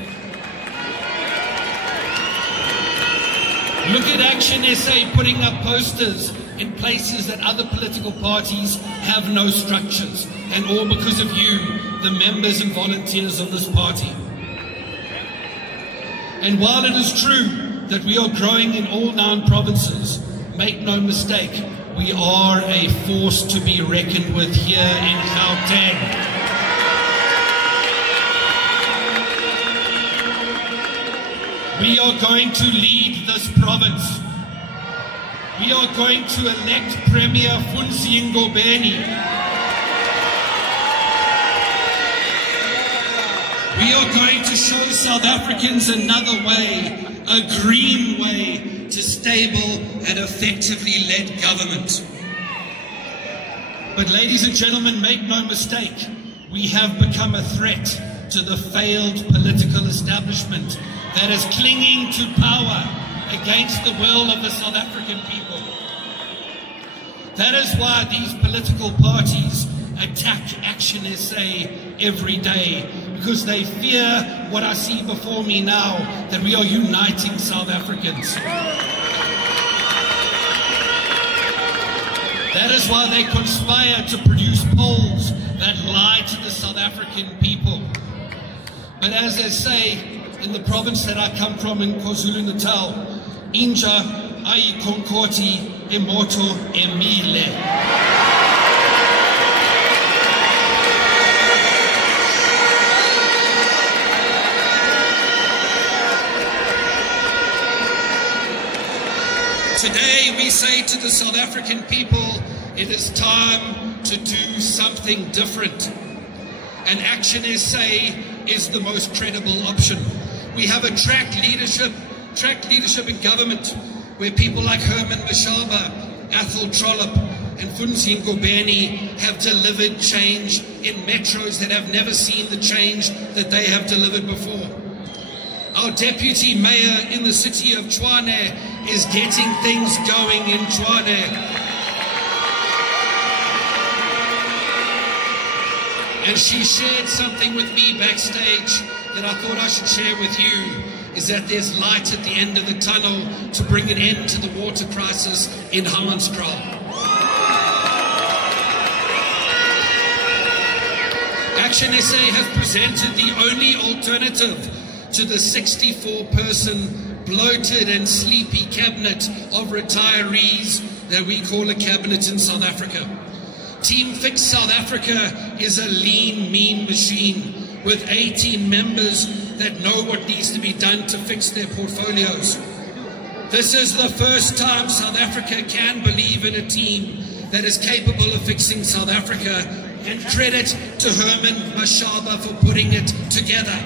Look at Action SA putting up posters in places that other political parties have no structures, and all because of you, the members and volunteers of this party. And while it is true that we are growing in all 9 provinces, make no mistake, we are a force to be reckoned with here in Gauteng. We are going to lead this province. We are going to elect Premier Funsi Ngobeni. We are going to show South Africans another way, a green way to stable and effectively led government. But ladies and gentlemen, make no mistake, we have become a threat to the failed political establishment that is clinging to power against the will of the South African people. That is why these political parties attack Action SA every day, because they fear what I see before me now, that we are uniting South Africans. That is why they conspire to produce polls that lie to the South African people. But as they say, in the province that I come from in KwaZulu-Natal, Inja ai konkoti emoto emile. Today we say to the South African people, it is time to do something different. And Action SA is the most credible option. We have a track leadership in government where people like Herman Mashaba, Athol Trollip and Funsi Ngobeni have delivered change in metros that have never seen the change that they have delivered before. Our deputy mayor in the city of Tshwane is getting things going in Tshwane. And she shared something with me backstage that I thought I should share with you, is that there's light at the end of the tunnel to bring an end to the water crisis in Hammanskraal. Action SA has presented the only alternative to the 64-person bloated and sleepy cabinet of retirees that we call a cabinet in South Africa. Team Fix South Africa is a lean, mean machine with 18 members that know what needs to be done to fix their portfolios. This is the first time South Africa can believe in a team that is capable of fixing South Africa, and credit to Herman Mashaba for putting it together.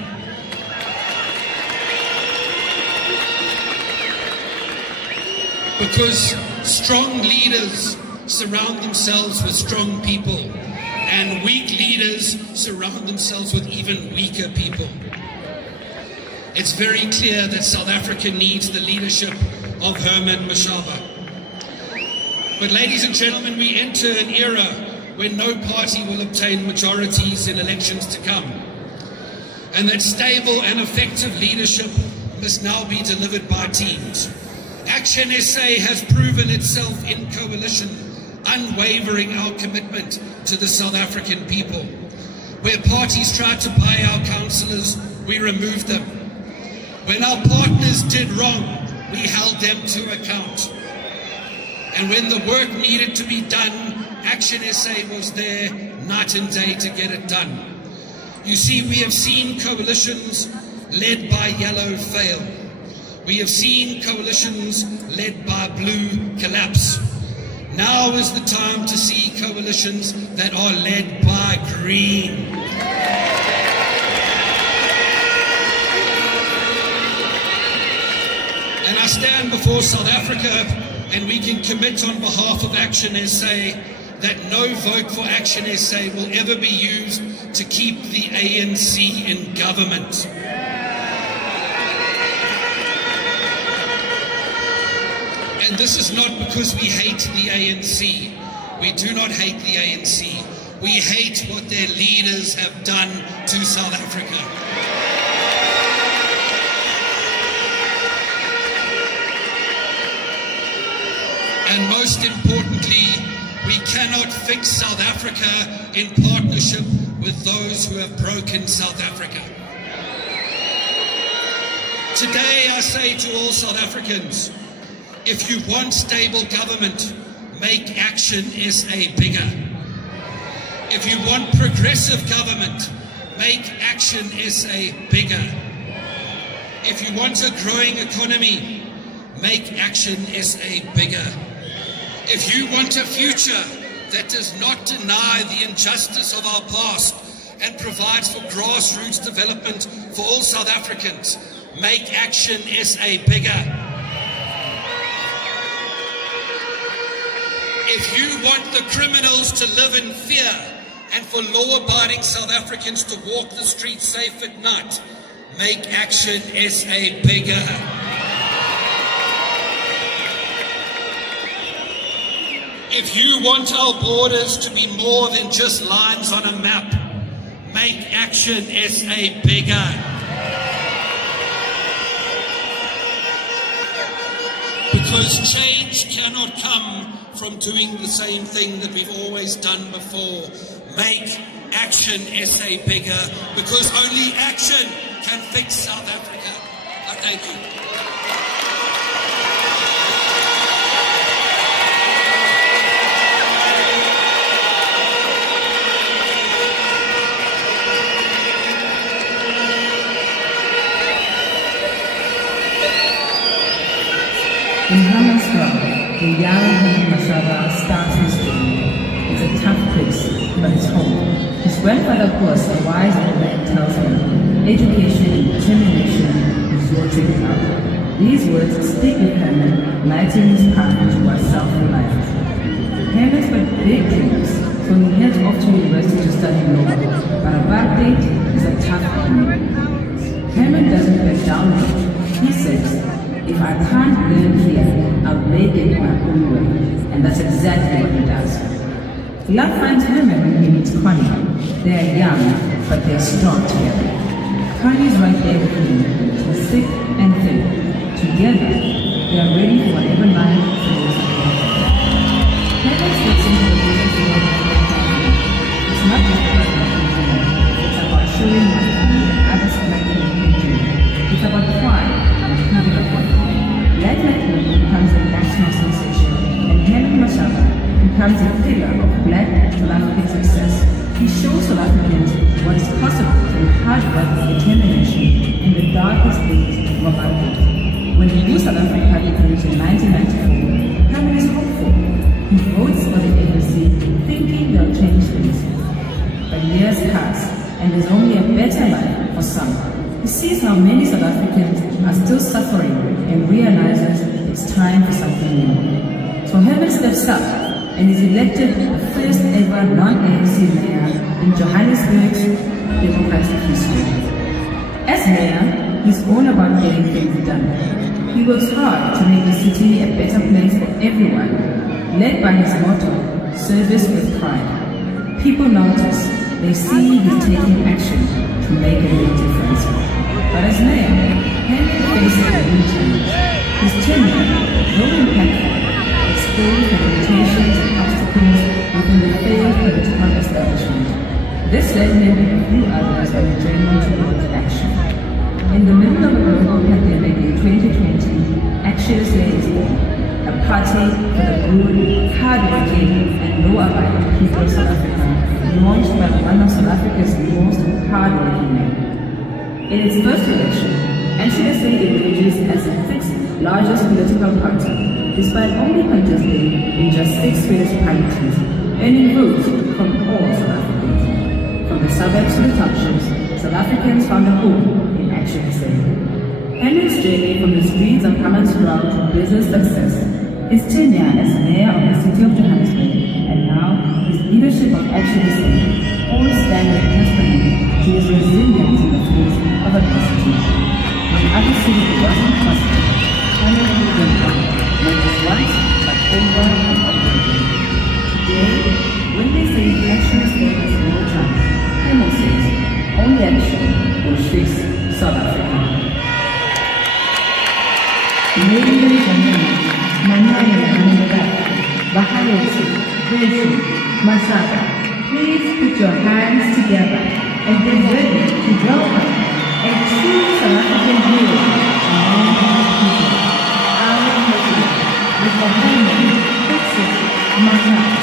Because strong leaders surround themselves with strong people, and weak leaders surround themselves with even weaker people. It's very clear that South Africa needs the leadership of Herman Mashaba. But ladies and gentlemen, we enter an era when no party will obtain majorities in elections to come. And that stable and effective leadership must now be delivered by teams. Action SA has proven itself in coalition, unwavering our commitment to the South African people. Where parties tried to buy our councillors, we removed them. When our partners did wrong, we held them to account. And when the work needed to be done, Action SA was there night and day to get it done. You see, we have seen coalitions led by yellow fail. We have seen coalitions led by blue collapse. Now is the time to see coalitions that are led by green. And I stand before South Africa, and we can commit on behalf of Action SA that no vote for Action SA will ever be used to keep the ANC in government. And this is not because we hate the ANC. We do not hate the ANC. We hate what their leaders have done to South Africa. And most importantly, we cannot fix South Africa in partnership with those who have broken South Africa. Today I say to all South Africans, if you want stable government, make Action SA bigger. If you want progressive government, make Action SA bigger. If you want a growing economy, make Action SA bigger. If you want a future that does not deny the injustice of our past and provides for grassroots development for all South Africans, make Action SA bigger. If you want the criminals to live in fear and for law-abiding South Africans to walk the streets safe at night, make Action SA bigger. If you want our borders to be more than just lines on a map, make Action SA bigger. Because change cannot come from doing the same thing that we've always done before. Make Action SA bigger, because only action can fix South Africa. I thank you. In Hammersmith, the young Henry Mashaba starts his journey. It's a tough place, but it's home. His grandfather, of course, a wise old man, tells him, education and determination is your ticket out. These words stick with Herman, lighting his path towards self-reliance. Herman's got big dreams, so he heads off to university to study law, but a bad date is a tough one. Herman doesn't back down much. He says, if I can't learn here, I'll make it my own way. And that's exactly what he does. Love finds Herman when he meets Connie. They're young, but they're strong together. Connie's right there with him, through thick and thin. Together, they are ready for whatever life throws at them. Herman steps into the business world of technology. It's not just about making money. It's about showing what he and others like him can do. It's about pride and proving a point. Black Network becomes a national sensation, and Henry Mashaba becomes a pillar of Black South African success. He shows South Africans what is possible through hard work and determination in the darkest days of apartheid. When the new South Africa becomes in 1994, Herman is hopeful. He votes for the ANC, thinking they'll change things. But years pass, and there's only a better life for some. He sees how many South Africans are still suffering and realizes it's time for something new. So Herman steps up and is elected the first ever non-ANC mayor in Johannesburg's democratic history. As mayor, he's all about getting things done. He works hard to make the city a better place for everyone, led by his motto, service with pride. People notice, they see he's taking action to make a real difference. But as mayor, Henry faces a new challenge. His tenure, though impactful, exposed the limitations and obstacles within the failed political establishment. This led him and a few others on a journey towards action. In the middle of a global pandemic in 2020, Action SA is born, a party for the good, hard-working, and law-abiding people of South Africa, launched by one of South Africa's most hard-working men. In its first election, Action SA emerges as the sixth largest political party, despite only contesting in just 6 municipalities, earning votes from all South Africans. From the suburbs to the townships, South Africans found a home in Action SA. Henry's journey from the streets of Hammersmith to business success, his tenure as mayor of the city of Johannesburg, and now his leadership of Action SA, all stand as a testament to his resilience in the face of adversity. When other cities wasn't possible, Henry moved them on, not just one only action will fix South Africa. Ladies and gentlemen, Manani Manifesto, Bahayoti, Beshi, Masada, please put your hands together and get ready to welcome a true South African hero among our people, our president, Mr. Henry Masada.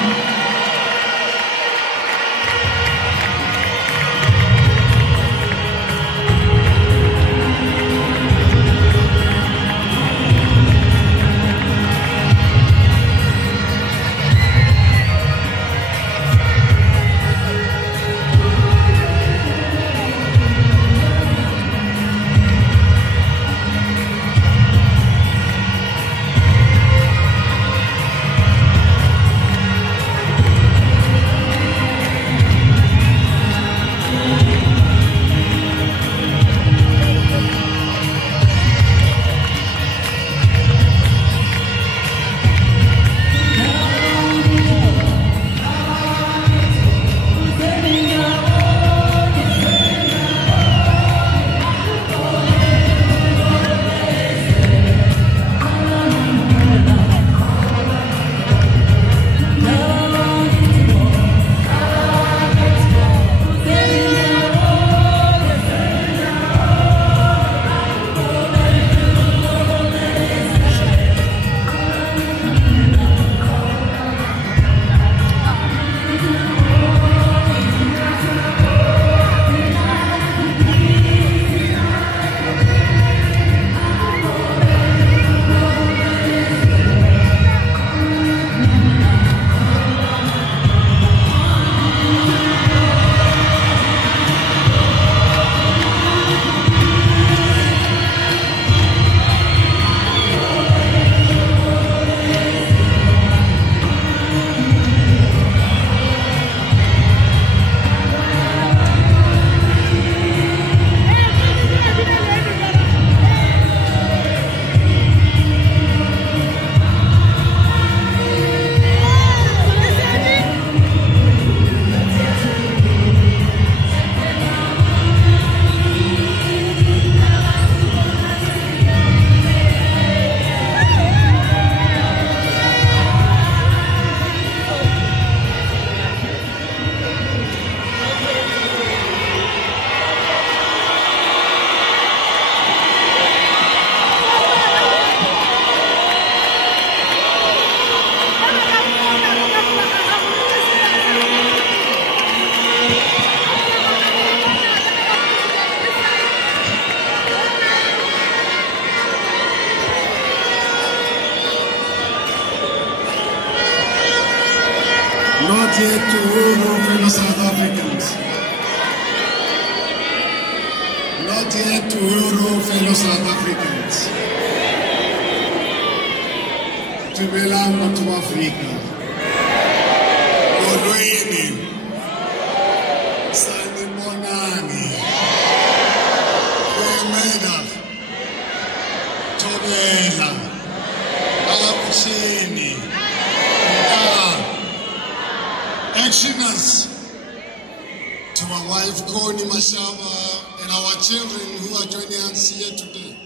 Not yet to Uhuru, fellow South Africans. Not yet to Uhuru, fellow South Africans. Dumelang batho ba Afrika. Molweni. Sanibonani. Kwemela. Thobela. Abushini. Actioners, to my wife Connie Mashaba and our children who are joining us here today.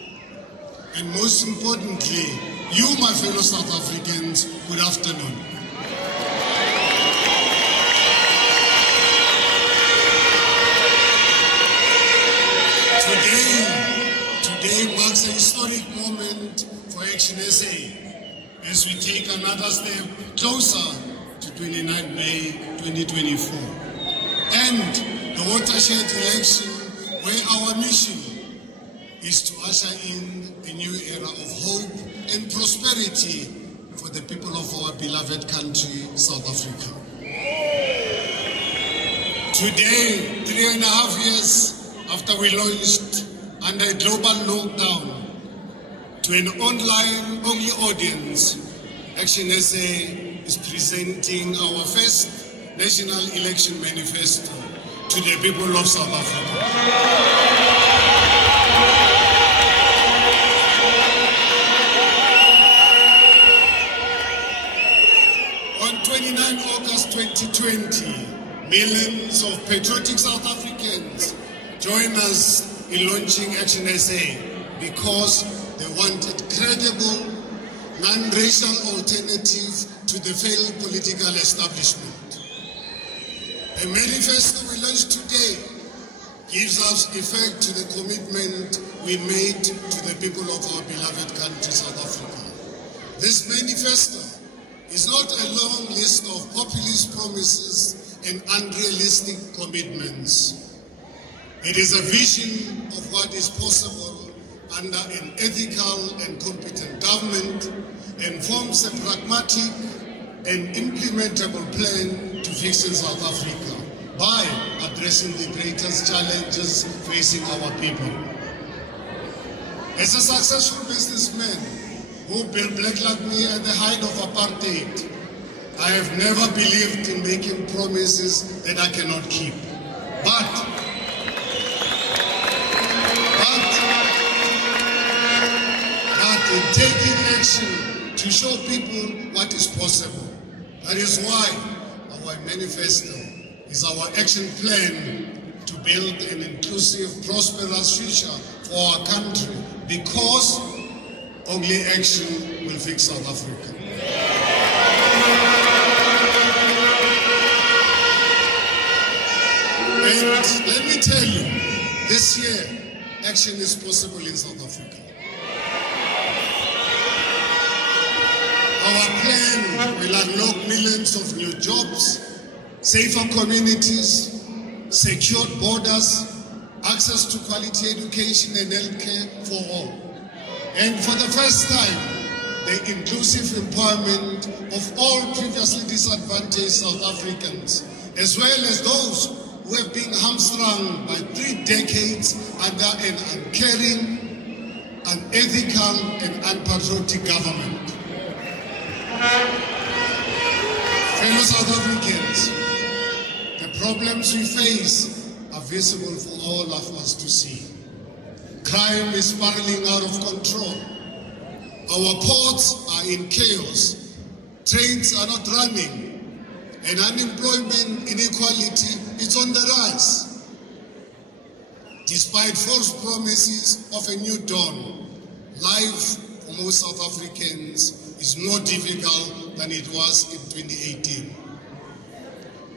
And most importantly, you, my fellow South Africans, good afternoon. Today marks a historic moment for Action SA as we take another step closer to 29 May 2024 and the watershed election where our mission is to usher in a new era of hope and prosperity for the people of our beloved country, South Africa. Today, 3.5 years after we launched under a global lockdown to an online-only audience, Action SA is presenting our first national election manifesto to the people of South Africa. On 29 August 2020, millions of patriotic South Africans join us in launching Action SA because they want a credible, non-racial alternative to the failed political establishment. The manifesto we launched today gives us effect to the commitment we made to the people of our beloved country, South Africa. This manifesto is not a long list of populist promises and unrealistic commitments. It is a vision of what is possible under an ethical and competent government and forms a pragmatic and implementable plan to fix in South Africa by addressing the greatest challenges facing our people. As a successful businessman who built Black like me at the height of apartheid, I have never believed in making promises that I cannot keep. But in taking action to show people what is possible. That is why our manifesto is our action plan to build an inclusive, prosperous future for our country, because only action will fix South Africa. And let me tell you, this year, action is possible in South Africa. Our plan will unlock millions of new jobs, safer communities, secured borders, access to quality education and healthcare for all. And for the first time, the inclusive empowerment of all previously disadvantaged South Africans, as well as those who have been hamstrung by 3 decades under an uncaring, unethical, and unpatriotic government. Fellow South Africans, the problems we face are visible for all of us to see. Crime is spiraling out of control. Our ports are in chaos. Trains are not running. And unemployment inequality is on the rise. Despite false promises of a new dawn, life for most South Africans is more difficult than it was in 2018.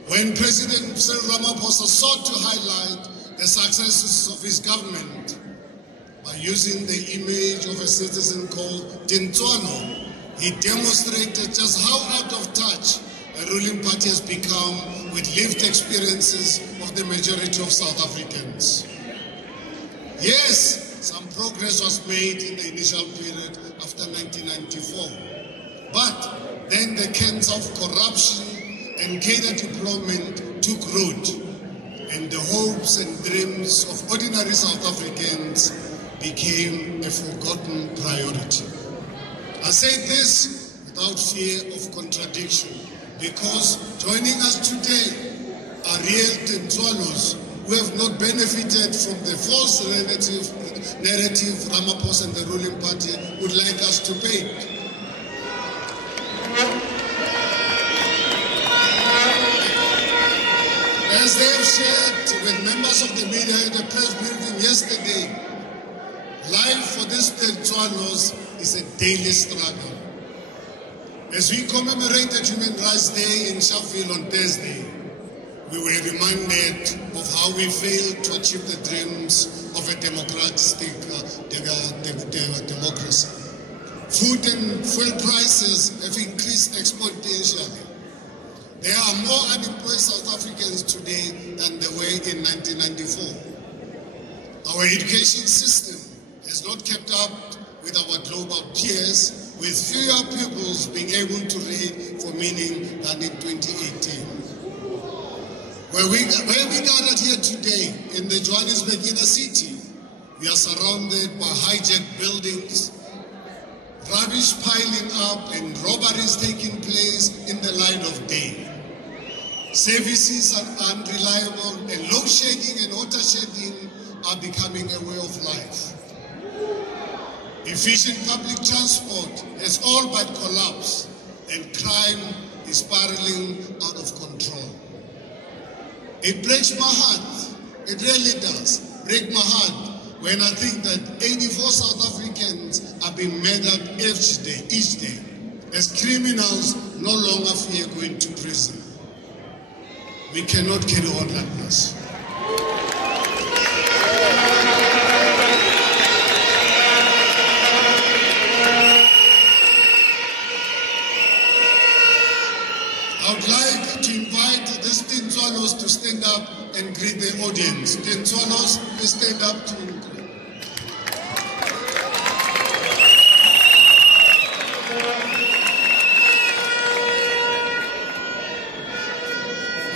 When President Cyril Ramaphosa sought to highlight the successes of his government by using the image of a citizen called Dintswano, he demonstrated just how out of touch the ruling party has become with lived experiences of the majority of South Africans. Yes, some progress was made in the initial period after 1994. But then the cancer of corruption and cadre deployment took root, and the hopes and dreams of ordinary South Africans became a forgotten priority. I say this without fear of contradiction, because joining us today are real Dintswanos who have not benefited from the false narrative Ramaphosa and the ruling party would like us to paint. As they have shared with members of the media at the press briefing yesterday, life for these Dintswanos is a daily struggle. As we commemorated Human Rights Day in Sharpeville on Thursday, we were reminded of how we failed to achieve the dreams of a democratic democracy. Food and fuel prices have increased exponentially. There are more unemployed South Africans today than there were in 1994. Our education system has not kept up with our global peers, with fewer pupils being able to read for meaning than in 2018. Where we gathered here today in the Johannesburg inner city, we are surrounded by hijacked buildings, rubbish piling up and robberies taking place in the light of day. Services are unreliable and load shedding and water shedding are becoming a way of life. Efficient public transport has all but collapsed and crime is spiraling out of control. It breaks my heart, it really does, break my heart when I think that 84 South Africans are being murdered each day, as criminals no longer fear going to prison. We cannot carry on like this. I would like to invite these Tintswalos to stand up and greet the audience. Tintswalos, please stand up to greet.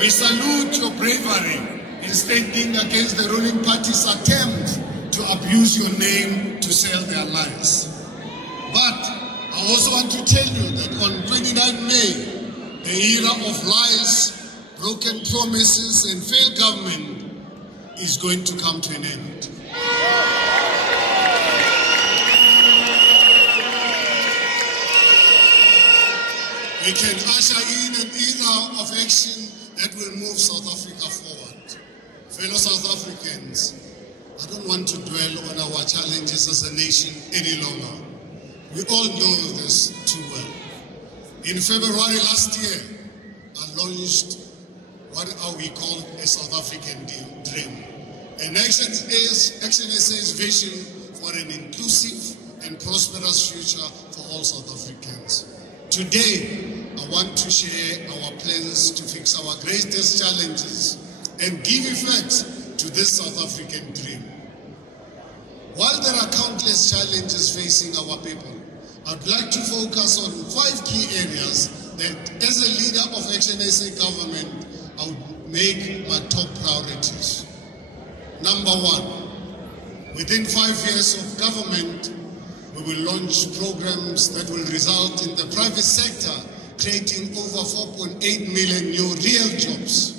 We salute your bravery in standing against the ruling party's attempt to abuse your name to sell their lies. But I also want to tell you that on 29 May, the era of lies, broken promises, and failed government is going to come to an end. We can usher in an era of action that will move South Africa forward. Fellow South Africans, I don't want to dwell on our challenges as a nation any longer. We all know this too well. In February last year, I launched what we call a South African dream. An Action SA's vision for an inclusive and prosperous future for all South Africans. Today, I want to share our plans to fix our greatest challenges and give effect to this South African dream. While there are countless challenges facing our people, I'd like to focus on 5 key areas that, as a leader of Action SA government, I would make my top priorities. Number 1, within 5 years of government, we will launch programs that will result in the private sector creating over 4.8 million new real jobs.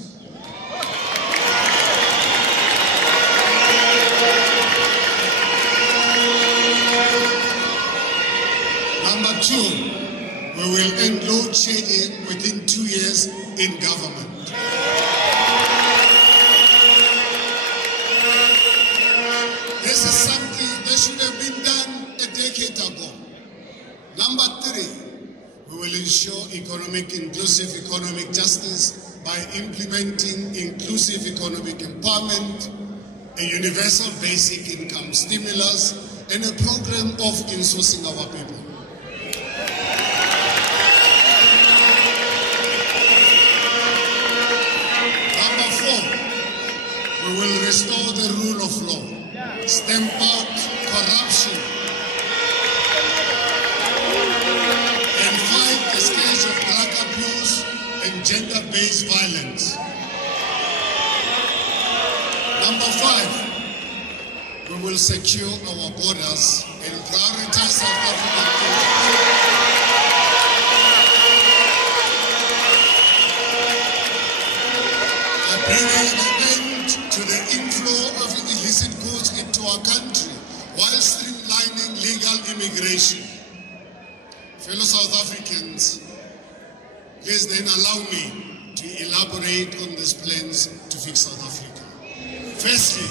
Number 2, we will end load shedding within 2 years in government. This is something that should have been done a decade ago. Number 3, we will ensure inclusive economic justice by implementing inclusive economic empowerment, a universal basic income stimulus, and a program of insourcing our people. Number 4, we will restore the rule of law, stamp out corruption, and fight the scourge of drug abuse and gender-based violence. Number 5, we will secure our borders and prioritize South African interests. Bringing an end to the inflow of illicit goods into our country while streamlining legal immigration. Fellow South Africans, please then allow me to elaborate on these plans to fix South Africa. Firstly,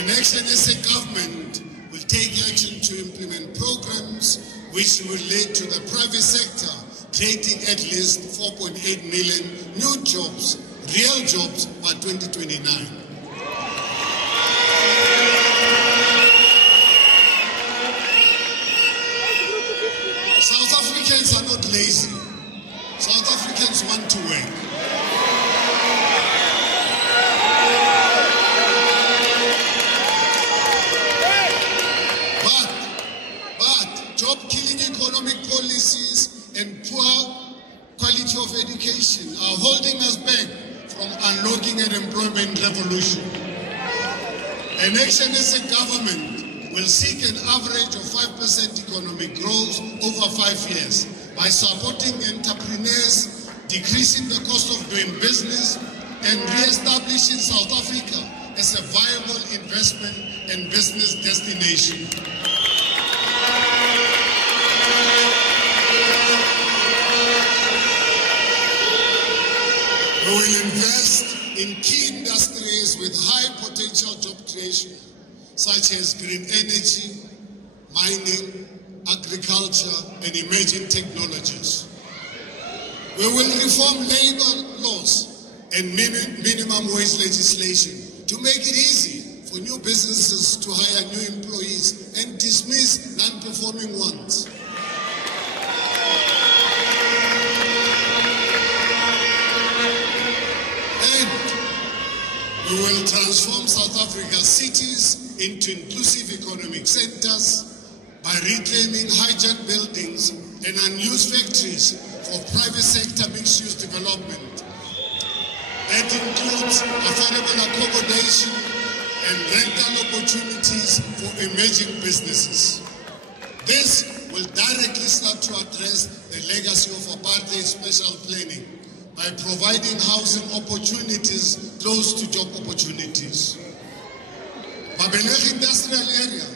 an Action SA government will take action to implement programs which will lead to the private sector creating at least 4.8 million new jobs, real jobs, by 2029. South Africans are not lazy. South Africans want to work. But job-killing economic policies and poor quality of education are holding us back from unlocking an employment revolution. An Action SA government will seek an average of 5% economic growth over 5 years by supporting entrepreneurs, decreasing the cost of doing business, and re-establishing South Africa as a viable investment and business destination. We will invest in key industries industries with high potential job creation, such as green energy, mining, agriculture, and emerging technologies. We will reform labor laws and minimum wage legislation to make it easy for new businesses to hire new employees and dismiss non-performing ones. And we will transform South Africa's cities into inclusive economic centers by reclaiming hijacked buildings and unused factories for private sector mixed-use development. That includes affordable accommodation and rental opportunities for emerging businesses. This will directly start to address the legacy of apartheid special planning by providing housing opportunities close to job opportunities. Babelech Industrial Area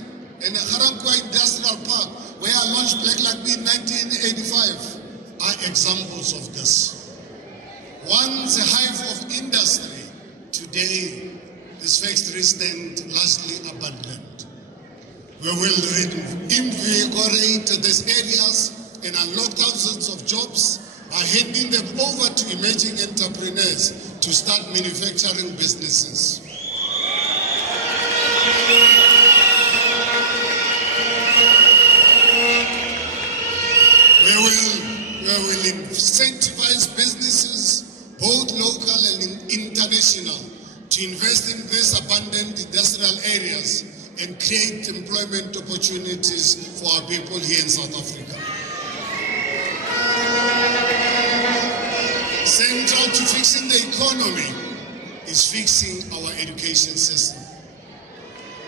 and Harankwa Industrial Park, where I launched Black Lagby in 1985, are examples of this. Once a hive of industry, today these factories stand largely abandoned. We will reinvigorate these areas and unlock thousands of jobs by handing them over to emerging entrepreneurs to start manufacturing businesses. We will incentivize businesses, both local and international, to invest in these abandoned industrial areas and create employment opportunities for our people here in South Africa. Central to fixing the economy is fixing our education system.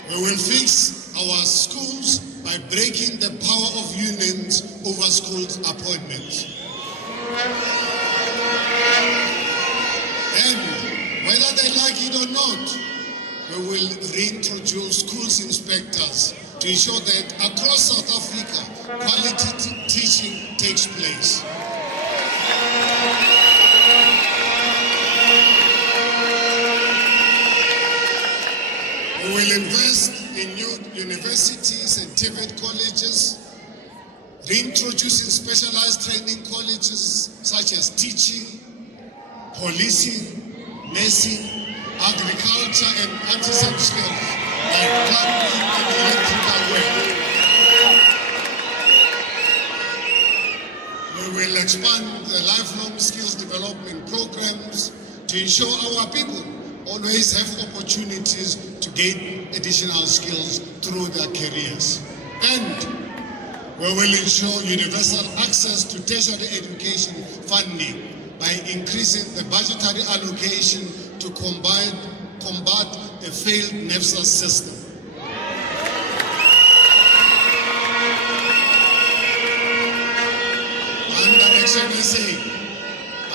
We will fix our schools by breaking the power of unions over school appointments. And whether they like it or not, we will reintroduce schools inspectors to ensure that across South Africa, quality teaching takes place. We will invest in new universities and TVET colleges, reintroducing specialized training colleges such as teaching, policing, nursing, agriculture, and artisan skills like plumbing and electrical work. We will expand the lifelong skills development programs to ensure our people always have opportunities to gain additional skills through their careers. And we will ensure universal access to tertiary education funding by increasing the budgetary allocation to combat a failed NEFSA system.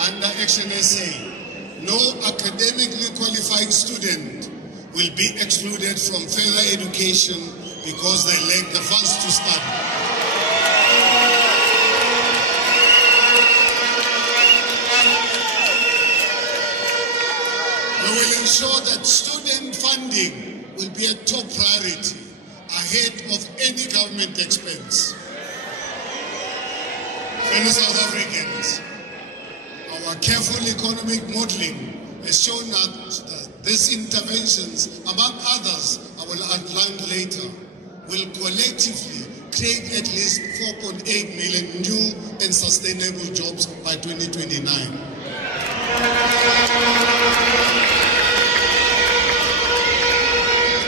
Under Action SA, no academically qualified student will be excluded from further education because they lack the funds to study. We will ensure that student funding will be a top priority ahead of any government expense. Fellow South Africans, our careful economic modeling has shown that these interventions, among others I will outline later, will collectively create at least 4.8 million new and sustainable jobs by 2029.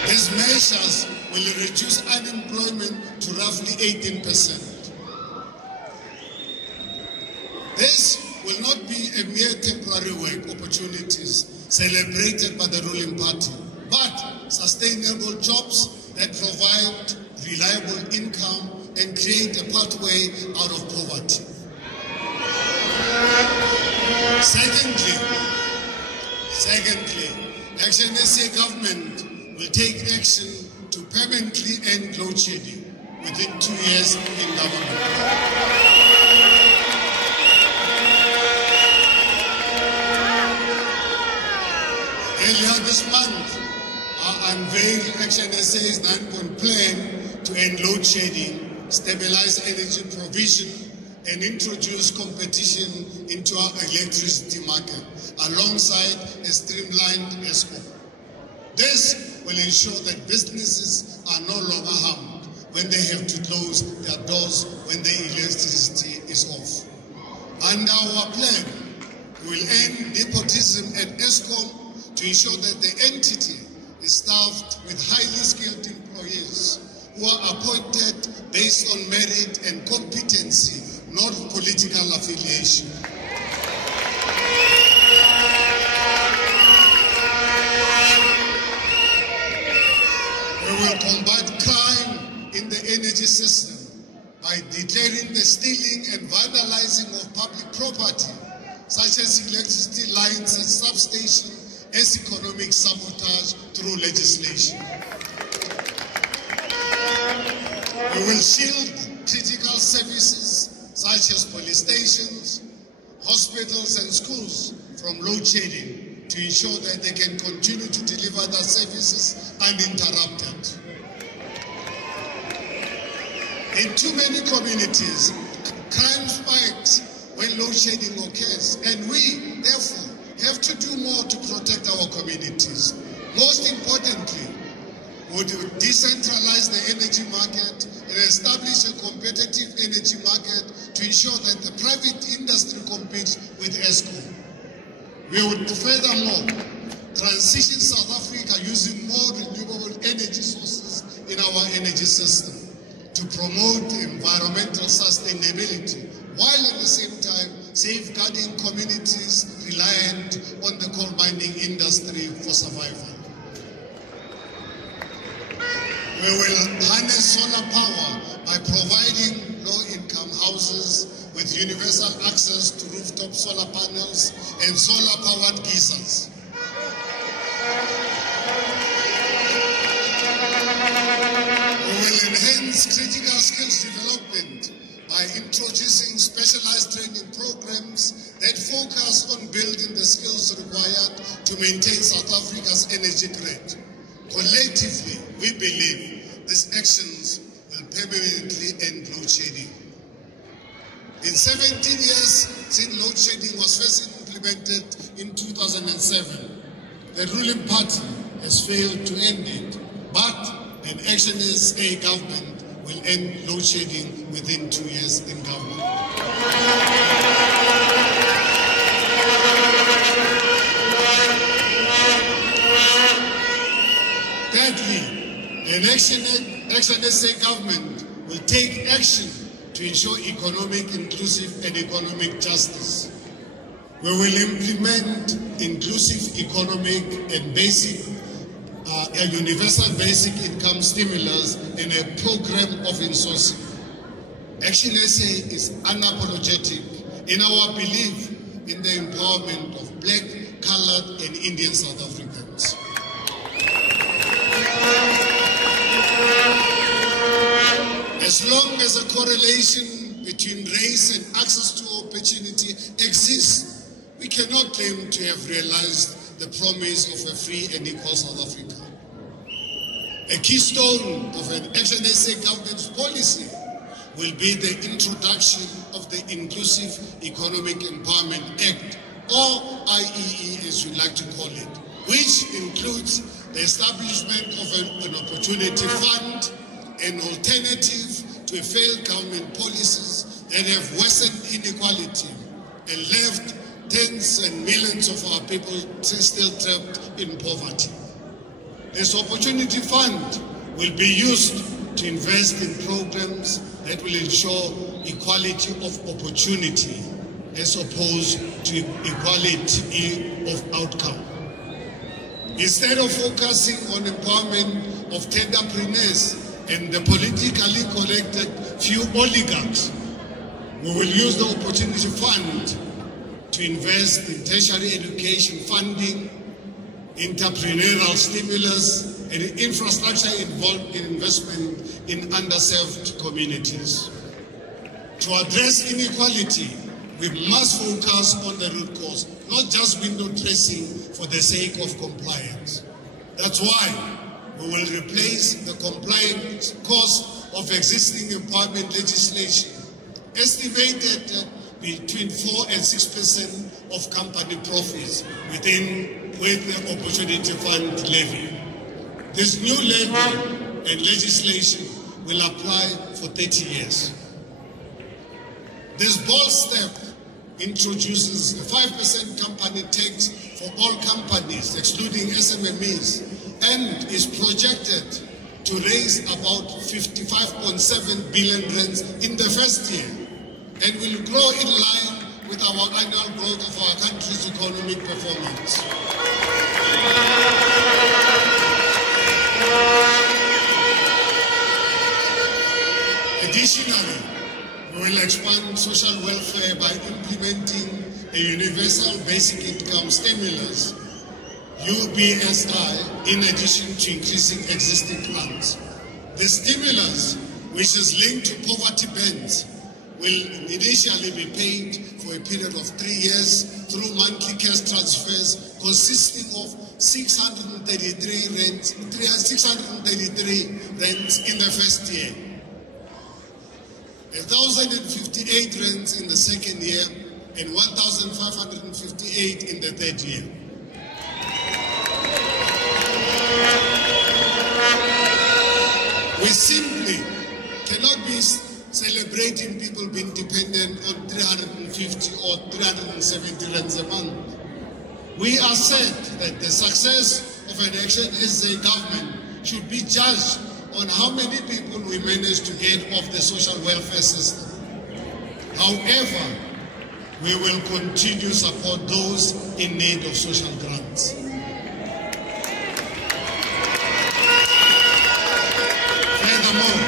These measures will reduce unemployment to roughly 18%. This will not be a mere temporary work opportunities celebrated by the ruling party, but sustainable jobs that provide reliable income and create a pathway out of poverty. Secondly, Action SA government will take action to permanently end load shedding within 2 years in government. Earlier this month, I unveiled Action SA's 9-point plan to end load shedding, stabilize energy provision, and introduce competition into our electricity market, alongside a streamlined ESCOM. This will ensure that businesses are no longer harmed when they have to close their doors when the electricity is off. Under our plan, we will end nepotism at ESCOM to ensure that the entity is staffed with highly skilled employees who are appointed based on merit and competency, not political affiliation. We will combat crime in the energy system by declaring the stealing and vandalizing of public property, such as electricity lines and substations, as economic sabotage through legislation. We will shield critical services such as police stations, hospitals and schools from load shedding to ensure that they can continue to deliver their services uninterrupted. In too many communities, crime spikes when load shedding occurs, and we, therefore, have to do more to protect our communities. Most importantly, we would decentralize the energy market and establish a competitive energy market to ensure that the private industry competes with ESCOM. We would furthermore transition South Africa using more renewable energy sources in our energy system to promote environmental sustainability, while at the same time safeguarding communities reliant on the coal mining industry for survival. We will harness solar power by providing low-income houses with universal access to rooftop solar panels and solar-powered geysers. We will enhance critical skills development by introducing specialized training programs that focus on building the skills required to maintain South Africa's energy grid. Collectively, we believe these actions will permanently end load shedding. In 17 years since load shedding was first implemented in 2007, the ruling party has failed to end it, but an Action SA government will end load shedding within 2 years in government. Thirdly, an Action SA government will take action to ensure economic inclusive and economic justice. We will implement inclusive economic and a universal basic income stimulus and a program of insourcing. Action SA is unapologetic in our belief in the empowerment of black, colored, and Indian South Africans. As long as a correlation between race and access to opportunity exists, we cannot claim to have realized the promise of a free and equal South Africa. A keystone of an Action SA government's policy will be the introduction of the Inclusive Economic Empowerment Act, or IEE as you like to call it, which includes the establishment of an opportunity fund, an alternative to failed government policies that have worsened inequality and left tens and millions of our people still trapped in poverty. This opportunity fund will be used to invest in programs that will ensure equality of opportunity as opposed to equality of outcome. Instead of focusing on empowerment of entrepreneurs and the politically connected few oligarchs, we will use the opportunity fund to invest in tertiary education funding, entrepreneurial stimulus, and infrastructure involved in investment in underserved communities. To address inequality, We must focus on the root cause, not just window dressing for the sake of compliance. That's why we will replace the compliance cost of existing empowerment legislation, estimated between 4 and 6% of company profits with the Opportunity Fund levy. This new levy and legislation will apply for 30 years. This bold step introduces a 5% company tax for all companies, excluding SMMEs, and is projected to raise about 55.7 billion rands in the first year, and will grow in line with our annual growth of our country's economic performance. Additionally, we will expand social welfare by implementing a universal basic income stimulus, UBSI, in addition to increasing existing plans. The stimulus, which is linked to poverty bands, will initially be paid for a period of 3 years through monthly cash transfers consisting of 633 rands in the first year, 1,058 rands in the second year, and 1,558 in the third year. We simply cannot be celebrating people being dependent on 350 or 370 rands a month. We are said that the success of an Action SA government should be judged on how many people we manage to get off the social welfare system. However, we will continue to support those in need of social grants. Furthermore,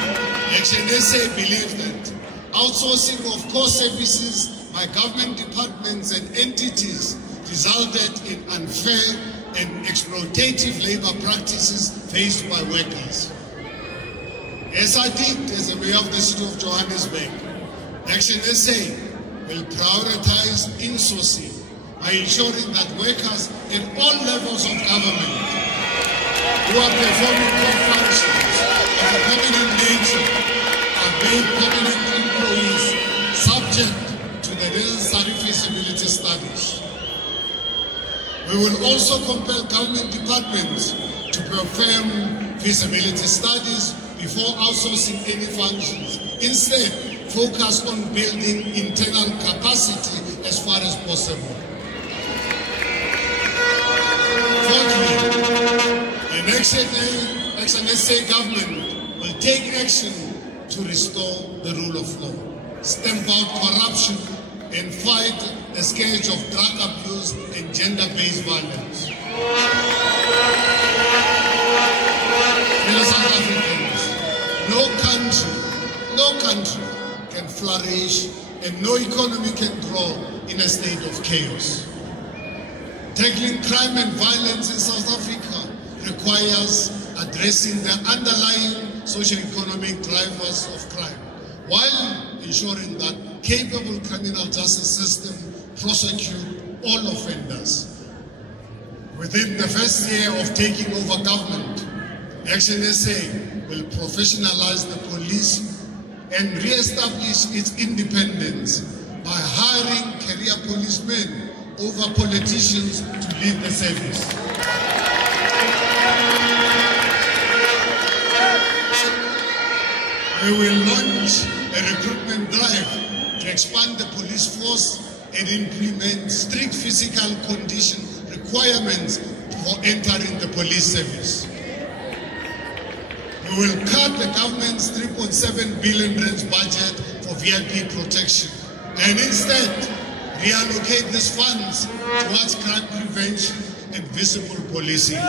Action SA believes that outsourcing of core services by government departments and entities resulted in unfair and exploitative labor practices faced by workers. As I did as the Mayor of the City of Johannesburg, Action SA will prioritize insourcing by ensuring that workers at all levels of government who are performing core functions of a permanent nature are made permanent employees subject to the necessary feasibility studies. We will also compel government departments to perform feasibility studies before outsourcing any functions. Instead, focus on building internal capacity as far as possible. Fourthly, an Action SA government will take action to restore the rule of law, stamp out corruption, and fight the scourge of drug abuse and gender-based violence. Fellow South Africans, no country can flourish and no economy can grow in a state of chaos. Tackling crime and violence in South Africa requires addressing the underlying socio-economic drivers of crime, while ensuring that capable criminal justice system prosecute all offenders. Within the first year of taking over government, Action SA will professionalize the police and re-establish its independence by hiring career policemen over politicians to lead the service. We will launch a recruitment drive to expand the police force and implement strict physical condition requirements for entering the police service. We will cut the government's 3.7 billion rands budget for VIP protection and instead reallocate these funds towards crime prevention and visible policing.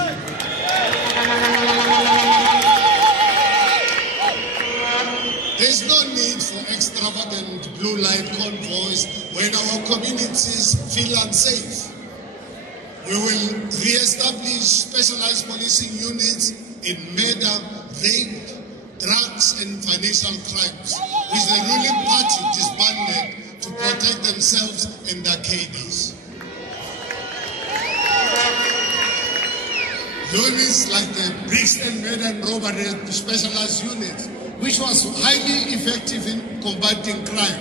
There's no need for extravagant blue light convoys when our communities feel unsafe. We will re-establish specialized policing units in murder, rape, drugs and financial crimes, which the ruling party disbanded to protect themselves and their caddies. Units like the Brixton Murder and Robbery Specialized Unit, which was highly effective in combating crime,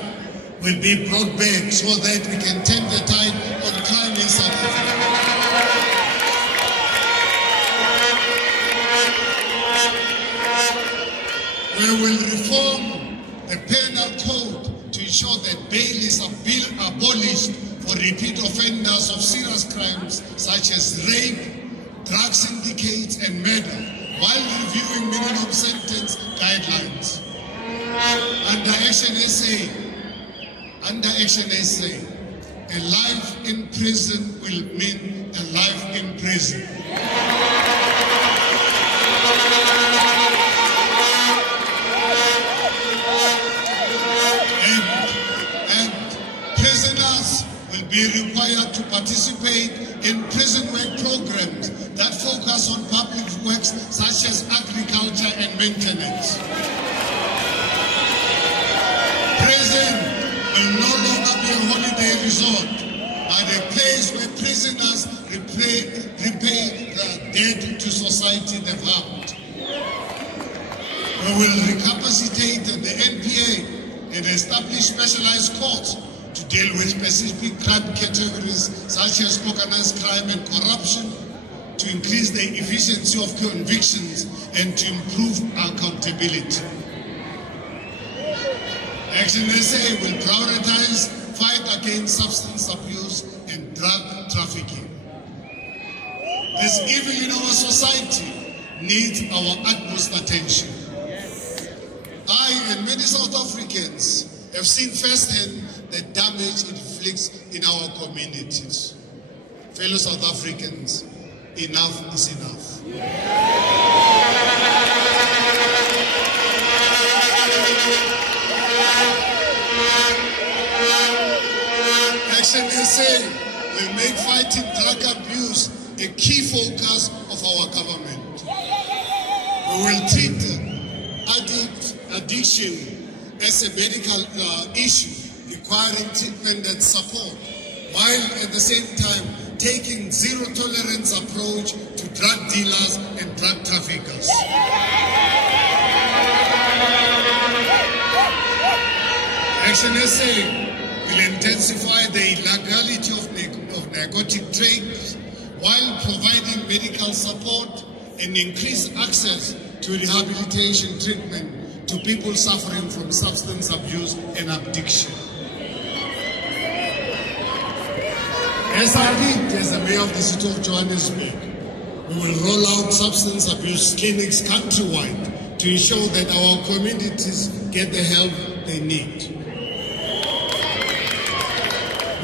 will be brought back so that we can turn the tide on crime in South Africa. We will reform the penal code to ensure that bail is abolished for repeat offenders of serious crimes such as rape, drug syndicates and murder, while reviewing minimum sentence guidelines. Under Action SA, a life in prison will mean a life in prison. And prisoners will be required to participate in prison work programs that focus on public works such as agriculture and maintenance. Prison will no longer be a holiday resort, but a place where prisoners repay the debt to society they've harmed. We will recapacitate the NPA and establish specialized courts to deal with specific crime categories such as organized crime and corruption, to increase the efficiency of convictions and to improve accountability. Action SA will prioritize fight against substance abuse and drug trafficking. This evil in our society needs our utmost attention. I and many South Africans have seen firsthand the damage it inflicts in our communities. Fellow South Africans, enough is enough. Action SA will make fighting drug abuse a key focus of our government. We will treat addiction as a medical issue requiring treatment and support, while at the same time taking zero-tolerance approach to drug dealers and drug traffickers. Action SA will intensify the illegality of narcotic trade while providing medical support and increase access to rehabilitation treatment to people suffering from substance abuse and addiction. As I lead as the Mayor of the City of Johannesburg, we will roll out substance abuse clinics countrywide to ensure that our communities get the help they need.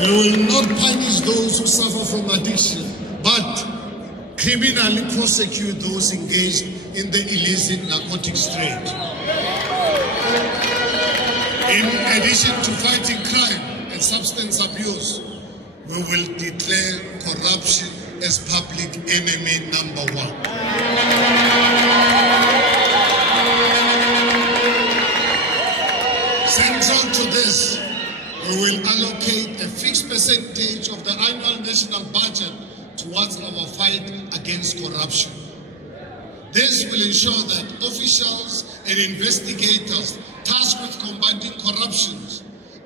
We will not punish those who suffer from addiction, but criminally prosecute those engaged in the illicit narcotics trade. In addition to fighting crime and substance abuse, we will declare corruption as public enemy number 1. Central to this, we will allocate a fixed percentage of the annual national budget towards our fight against corruption. This will ensure that officials and investigators tasked with combating corruption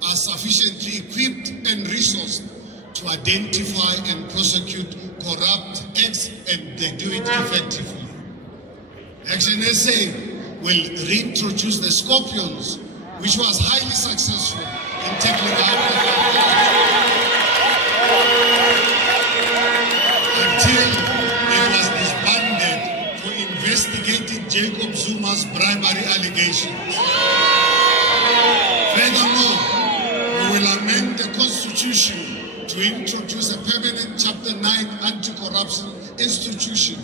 are sufficiently equipped and resourced to identify and prosecute corrupt acts, and they do it effectively. Action SA will reintroduce the Scorpions, which was highly successful in tackling until it was disbanded for investigating Jacob Zuma's bribery allegations. Furthermore, we will amend the Constitution to introduce a permanent Chapter 9 anti-corruption institution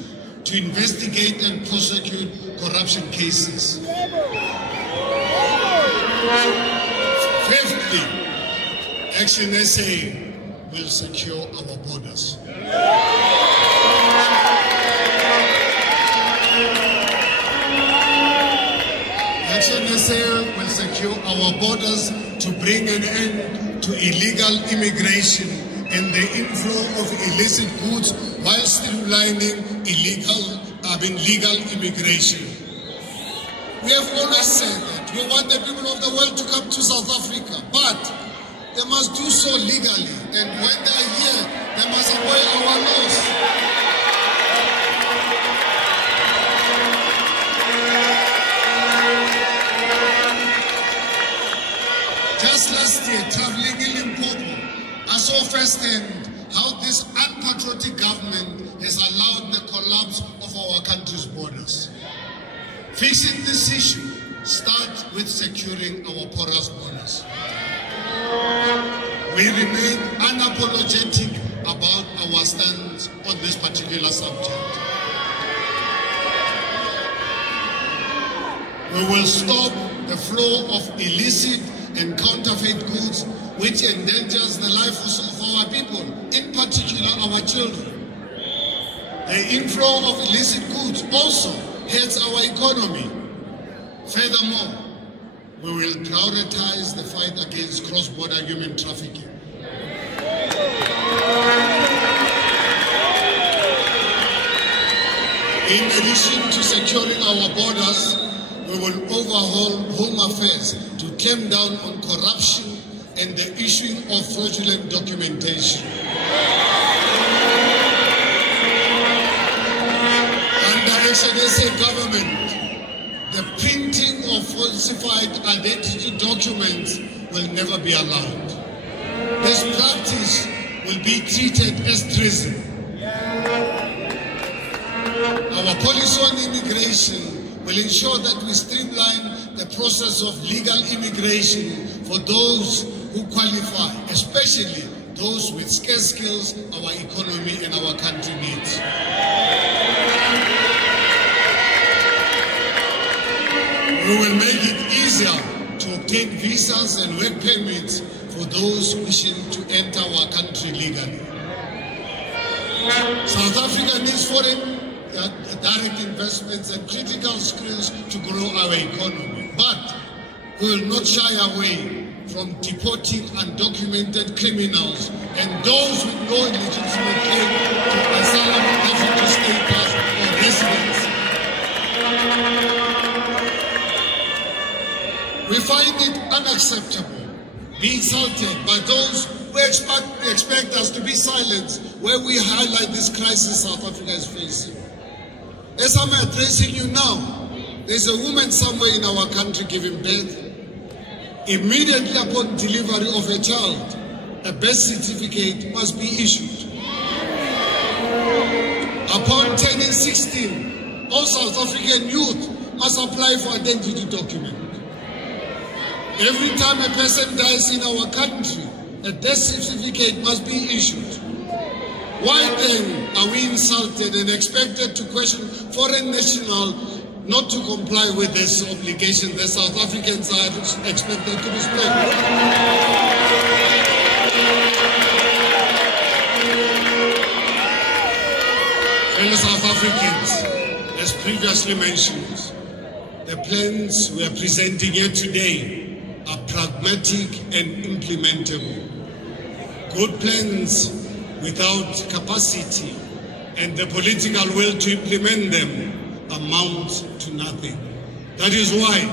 to investigate and prosecute corruption cases. Fifthly, Action SA will secure our borders. Action SA will secure our borders to bring an end to illegal immigration and the inflow of illicit goods while streamlining legal immigration. We have always said that we want the people of the world to come to South Africa, but they must do so legally, and when they are here, they must obey our laws. Just last year, traveling in Limpopo, I saw firsthand how this unpatriotic government has allowed the collapse of our country's borders. Fixing this issue starts with securing our porous borders. We remain unapologetic about our stance on this particular subject. We will stop the flow of illicit and counterfeit goods which endangers the lives of our people, in particular our children. The inflow of illicit goods also hurts our economy. Furthermore, we will prioritize the fight against cross-border human trafficking. In addition to securing our borders, we will overhaul Home Affairs to clamp down on corruption and the issuing of fraudulent documentation. Under HDZ government, the printing of falsified identity documents will never be allowed. This practice will be treated as treason. Our policy on immigration will ensure that we streamline the process of legal immigration for those who qualify, especially those with scarce skills our economy and our country needs. We will make it easier to obtain visas and work permits for those wishing to enter our country legally. South Africa needs foreign direct investments and critical skills to grow our economy. But we will not shy away from deporting undocumented criminals and those with no legitimate claim to asylum, refugee status, or residence. We find it unacceptable being insulted by those who expect us to be silent where we highlight this crisis South Africa is facing. As I'm addressing you now, there's a woman somewhere in our country giving birth. Immediately upon delivery of a child, a birth certificate must be issued. Upon turning 16, all South African youth must apply for identity document. Every time a person dies in our country, a death certificate must be issued. Why then are we insulted and expected to question foreign nationals not to comply with this obligation that South Africans are expected to respect? Fellow South Africans, as previously mentioned, the plans we are presenting here today are pragmatic and implementable. Good plans without capacity and the political will to implement them amount to nothing. That is why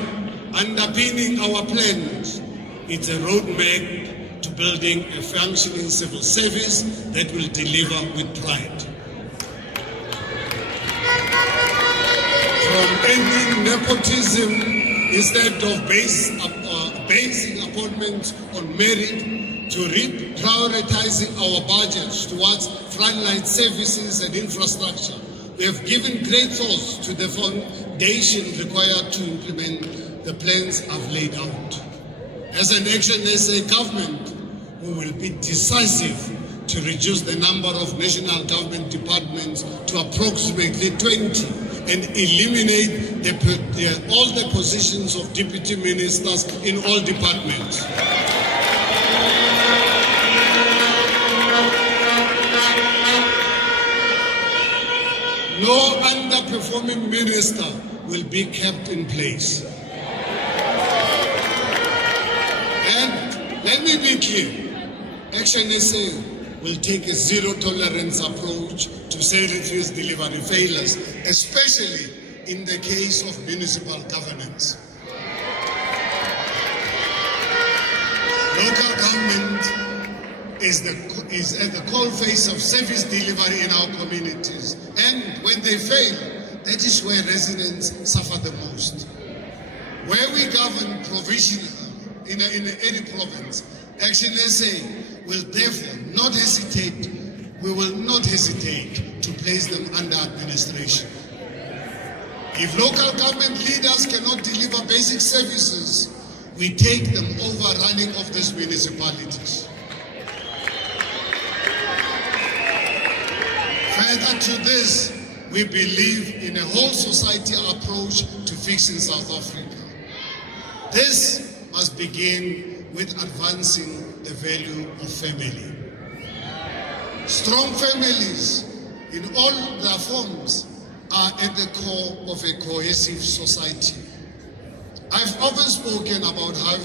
underpinning our plans is a roadmap to building a functioning civil service that will deliver with pride. From ending nepotism instead of basing appointments on merit, to prioritizing our budgets towards frontline services and infrastructure. We have given great thought to the foundation required to implement the plans I've laid out. As an Action SA government, we will be decisive to reduce the number of national government departments to approximately 20 and eliminate all the positions of deputy ministers in all departments. No underperforming minister will be kept in place. And Let me be clear. Action SA will take a zero-tolerance approach to service delivery failures, especially in the case of municipal governance. Local government is at the coalface of service delivery in our communities, and when they fail, that is where residents suffer the most. Where we govern provisionally in any province, Action SA will therefore not hesitate. We will not hesitate to place them under administration. If local government leaders cannot deliver basic services, we take them over running of these municipalities. Further to this, we believe in a whole society approach to fixing South Africa. This must begin with advancing the value of family. Strong families in all their forms are at the core of a cohesive society. I've often spoken about how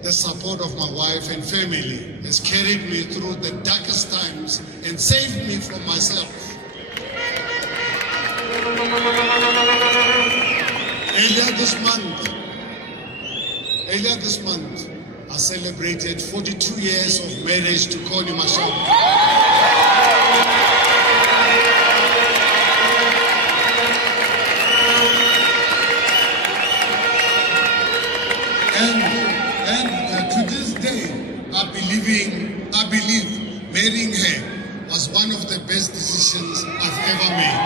the support of my wife and family has carried me through the darkest times and saved me from myself. Earlier this month, I celebrated 42 years of marriage to Connie Mashaba. And to this day, I believe marrying her was one of the best decisions I've ever made.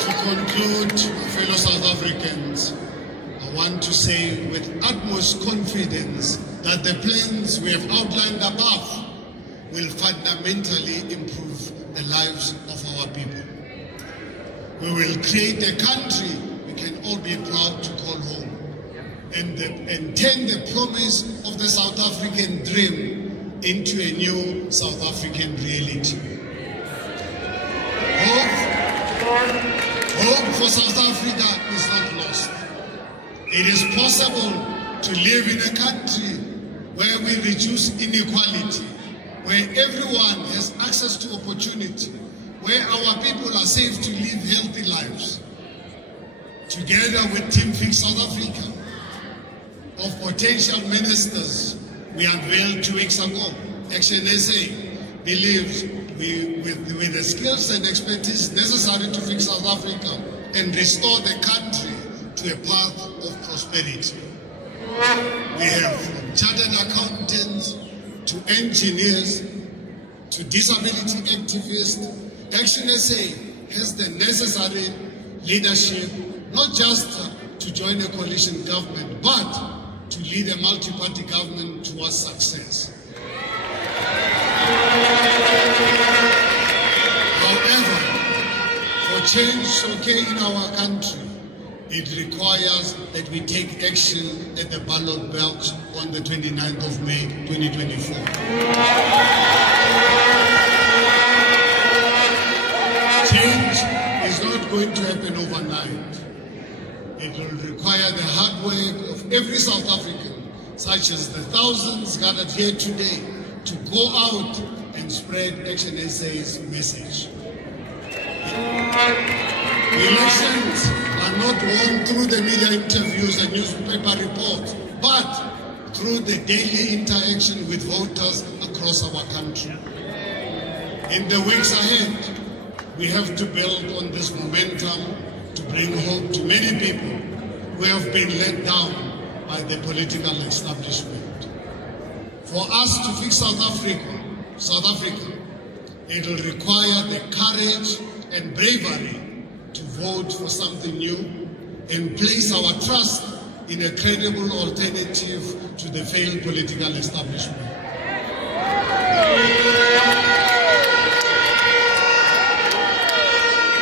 To conclude, fellow South Africans, I want to say with utmost confidence that the plans we have outlined above will fundamentally improve the lives of our people. We will create a country we can all be proud to call home and turn the promise of the South African dream into a new South African reality. Hope for South Africa is not lost. It is possible to live in a country where we reduce inequality, where everyone has access to opportunity, where our people are safe to live healthy lives. Together with Team Fix South Africa, of potential ministers we unveiled 2 weeks ago, Action SA believes with the skills and expertise necessary to fix South Africa and restore the country to a path of prosperity. We have from chartered accountants to engineers to disability activists. Action SA has the necessary leadership, not just to join a coalition government, but to lead a multi-party government towards success. However, for change to occur in our country, it requires that we take action at the ballot box on the 29th of May 2024. Change is not going to happen overnight. It will require the hard work of every South African, such as the thousands gathered here today, to go out and spread Action SA's message. Elections are not won through the media interviews and newspaper reports, but through the daily interaction with voters across our country. In the weeks ahead, we have to build on this momentum to bring hope to many people who have been let down by the political establishment. For us to fix South Africa, it will require the courage and bravery to vote for something new and place our trust in a credible alternative to the failed political establishment.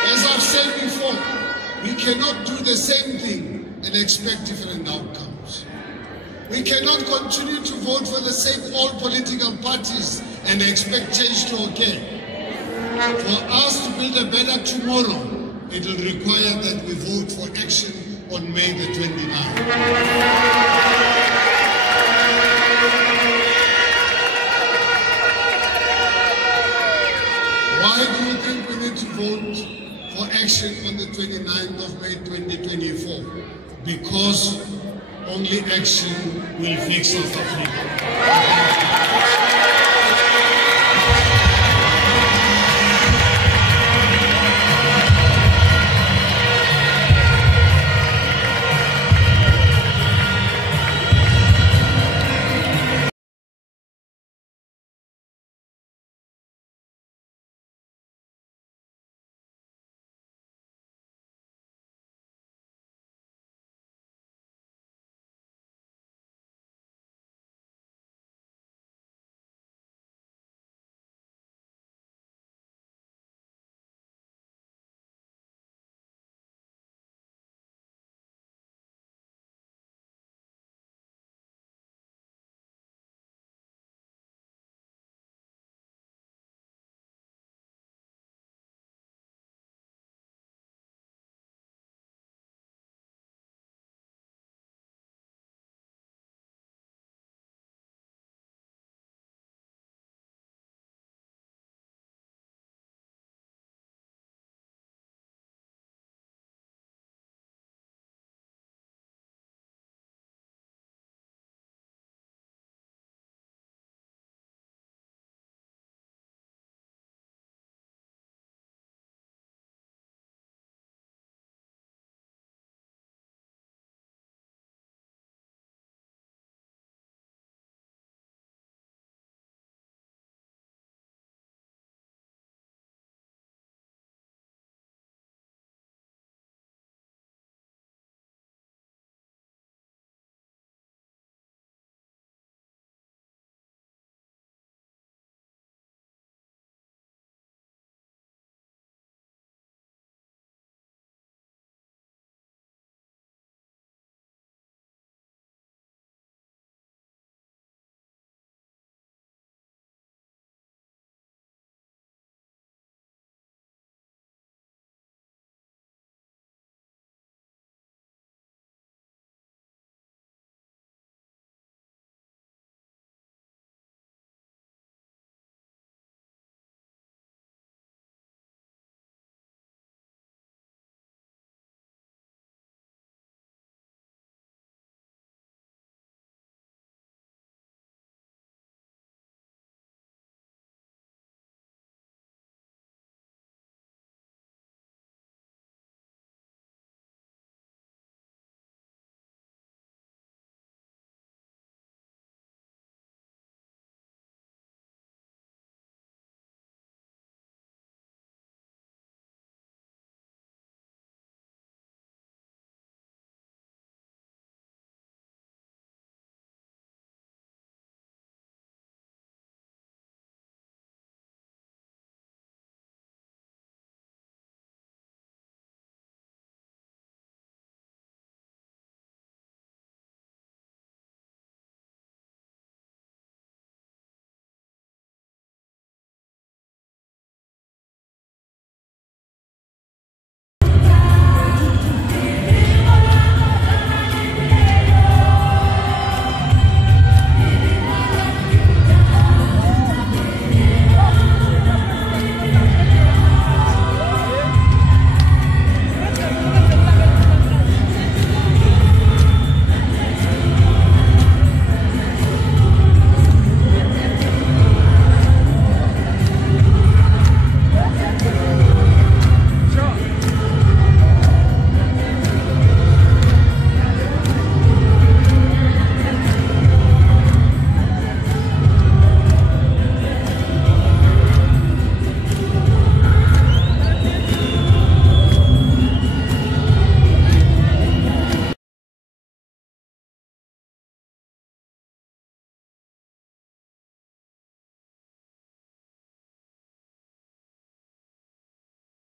As I've said before, we cannot do the same thing and expect different outcomes. We cannot continue to vote for the same old political parties and expect change to occur. For us to build a better tomorrow, it will require that we vote for action on May the 29th. Why do you think we need to vote for action on the 29th of May 2024? Because only action will fix South Africa.